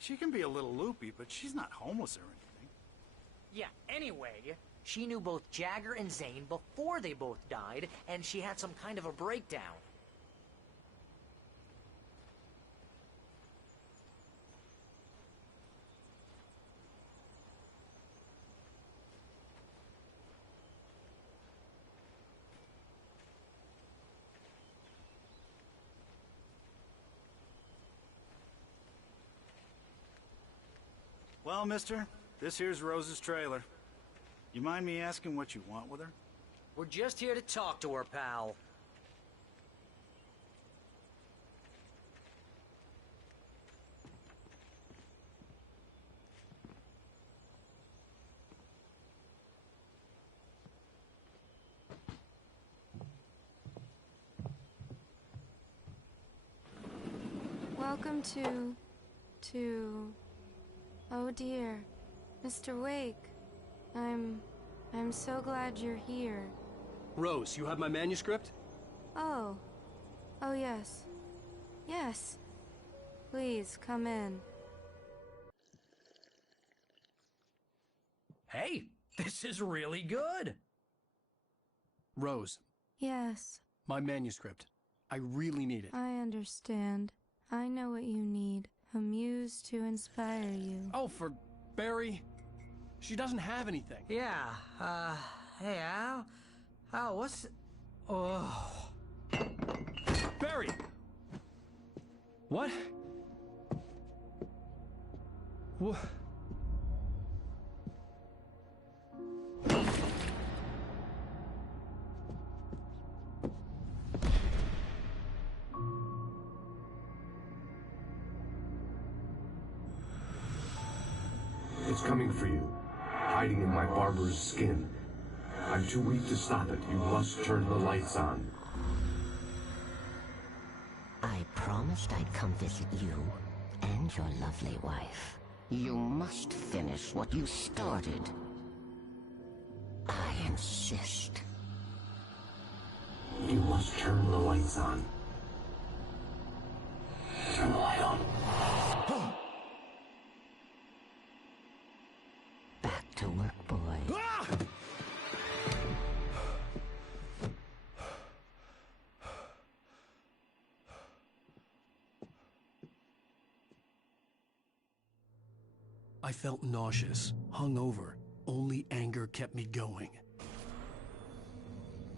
She can be a little loopy, but she's not homeless or anything. Yeah, anyway, she knew both Jagger and Zane before they both died, and she had some kind of a breakdown. Well, mister, this here's Rose's trailer. You mind me asking what you want with her? We're just here to talk to her, pal. Welcome to... Oh dear, Mr. Wake. I'm so glad you're here. Rose, you have my manuscript? Oh. Oh yes. Yes. Please, come in. Hey, this is really good. Rose, Yes, my manuscript. I really need it. I understand. I know what you need. A muse to inspire you. Oh, for Barry? She doesn't have anything. Yeah, hey, Al? Al, what's... Oh... Barry! What? What? It's coming for you, hiding in my barber's skin. I'm too weak to stop it. You must turn the lights on. I promised I'd come visit you and your lovely wife. You must finish what you started. I insist. You must turn the lights on. Turn the light on. Back to work, boy. I felt nauseous, hungover. Only anger kept me going.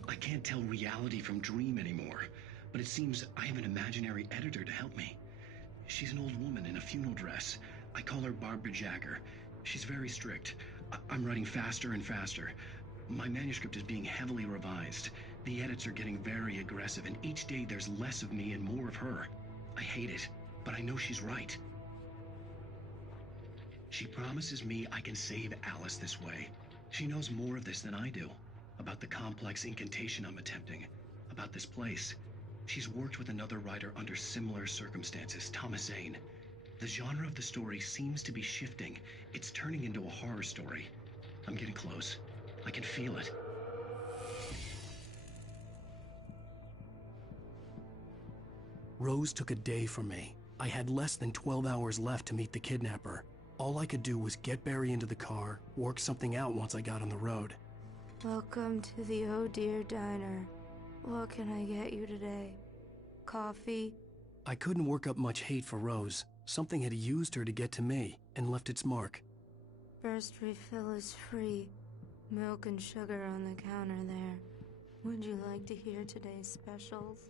I can't tell reality from dream anymore, but it seems I have an imaginary editor to help me. She's an old woman in a funeral dress. I call her Barbara Jagger. She's very strict. I'm writing faster and faster. My manuscript is being heavily revised. The edits are getting very aggressive, and each day there's less of me and more of her. I hate it, but I know she's right. She promises me I can save Alice this way. She knows more of this than I do. About the complex incantation I'm attempting. About this place. She's worked with another writer under similar circumstances, Thomas Zane. The genre of the story seems to be shifting. It's turning into a horror story. I'm getting close. I can feel it. Rose took a day from me. I had less than 12 hours left to meet the kidnapper. All I could do was get Barry into the car, work something out once I got on the road. Welcome to the Oh Dear Diner. What can I get you today? Coffee? I couldn't work up much hate for Rose. Something had used her to get to me and left its mark. First refill is free. Milk and sugar on the counter there. Would you like to hear today's specials?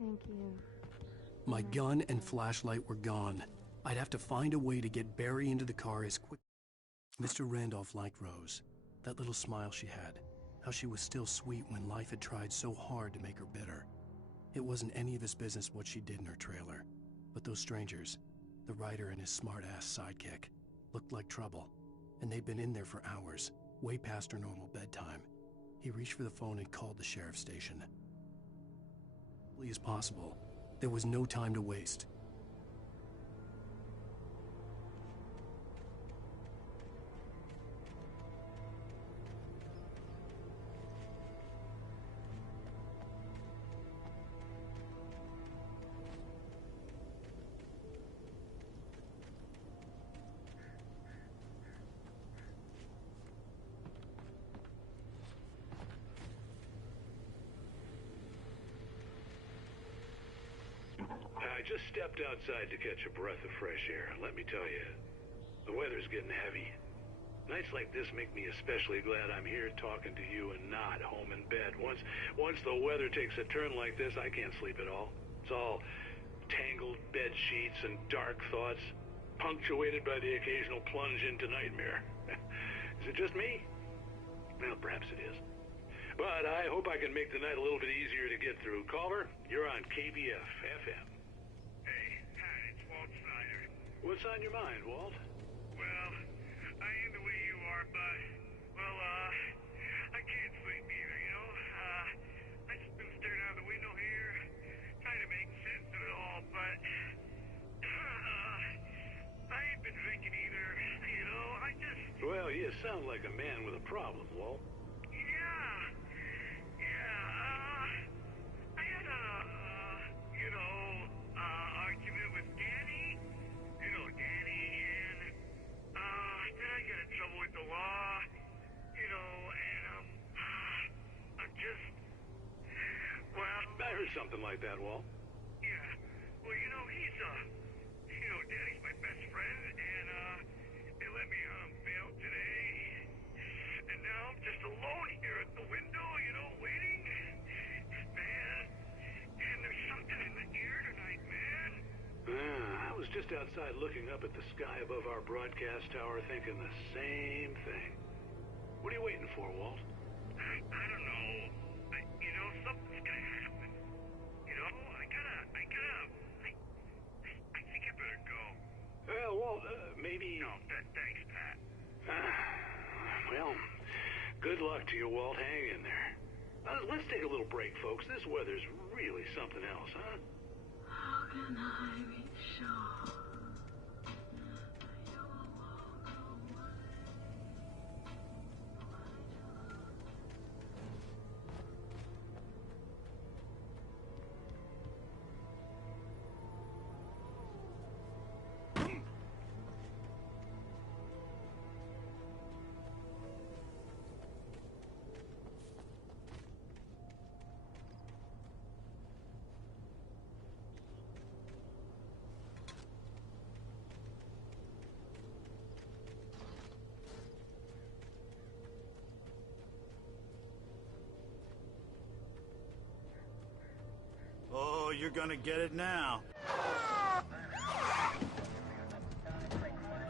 Thank you. My gun and flashlight were gone. I'd have to find a way to get Barry into the car as quick. Mr. Randolph liked Rose. That little smile she had. How she was still sweet when life had tried so hard to make her bitter. It wasn't any of his business what she did in her trailer. But those strangers, the writer and his smart-ass sidekick, looked like trouble. And they'd been in there for hours, way past her normal bedtime. He reached for the phone and called the sheriff's station. as possible. There was no time to waste. I just stepped outside to catch a breath of fresh air. Let me tell you, the weather's getting heavy. Nights like this make me especially glad I'm here talking to you and not home in bed. Once the weather takes a turn like this, I can't sleep at all. It's all tangled bed sheets and dark thoughts, punctuated by the occasional plunge into nightmare. Is it just me? Well, perhaps it is. But I hope I can make the night a little bit easier to get through. Caller, you're on KBF FM. What's on your mind, Walt? Well, I am the way you are, but, well, I can't sleep either, you know? I just been staring out the window here, trying to make sense of it all, but, I ain't been drinking either, you know? I just... Well, you sound like a man with a problem, Walt. I had a, argument with Danny. You know Danny, and, then I got in trouble with the law, you know, and, I'm just, well... I heard something like that, Walt. Yeah, well, you know, Danny's my best friend, and, they let me bail today, and now I'm just alone here at the window, you know, waiting, man, and there's something in the air tonight, man. I was just outside looking up at the sky above our broadcast tower thinking the same thing. What are you waiting for, Walt? I don't know. You know, something's gonna happen. You know, I think I better go. Well, Walt, maybe... No, thanks, Pat. Well, good luck to you, Walt. Hang in there. Let's take a little break, folks. This weather's really something else, huh? How can I be sure? Oh, you're gonna get it now.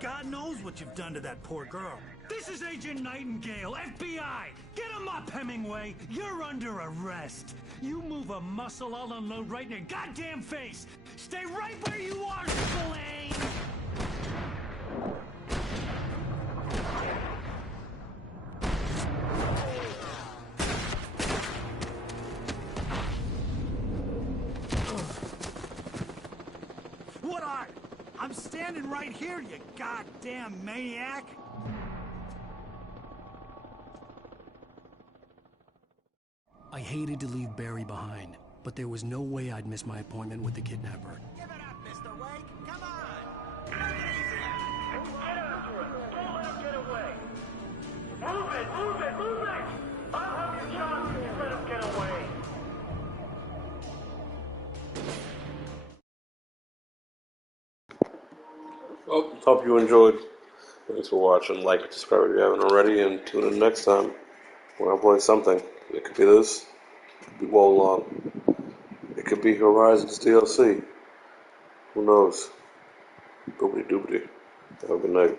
God knows what you've done to that poor girl. This is Agent Nightingale, FBI! Get him up, Hemingway! You're under arrest! You move a muscle, I'll unload right in your goddamn face! Stay right where you are, Spillane! What are? I'm standing right here, you goddamn maniac! I hated to leave Barry behind, but there was no way I'd miss my appointment with the kidnapper. Give it up, Mr. Wake! Come on! Get after him! Don't let him get away! Move it! Move it! Move it! I'll have your chance if you let him get away! Well, hope you enjoyed. Thanks for watching. Like and subscribe if you haven't already, and tune in next time when I play something. It could be this, it could be Wolong, it could be Horizons DLC. Who knows? Boobity doobity. Have a good night.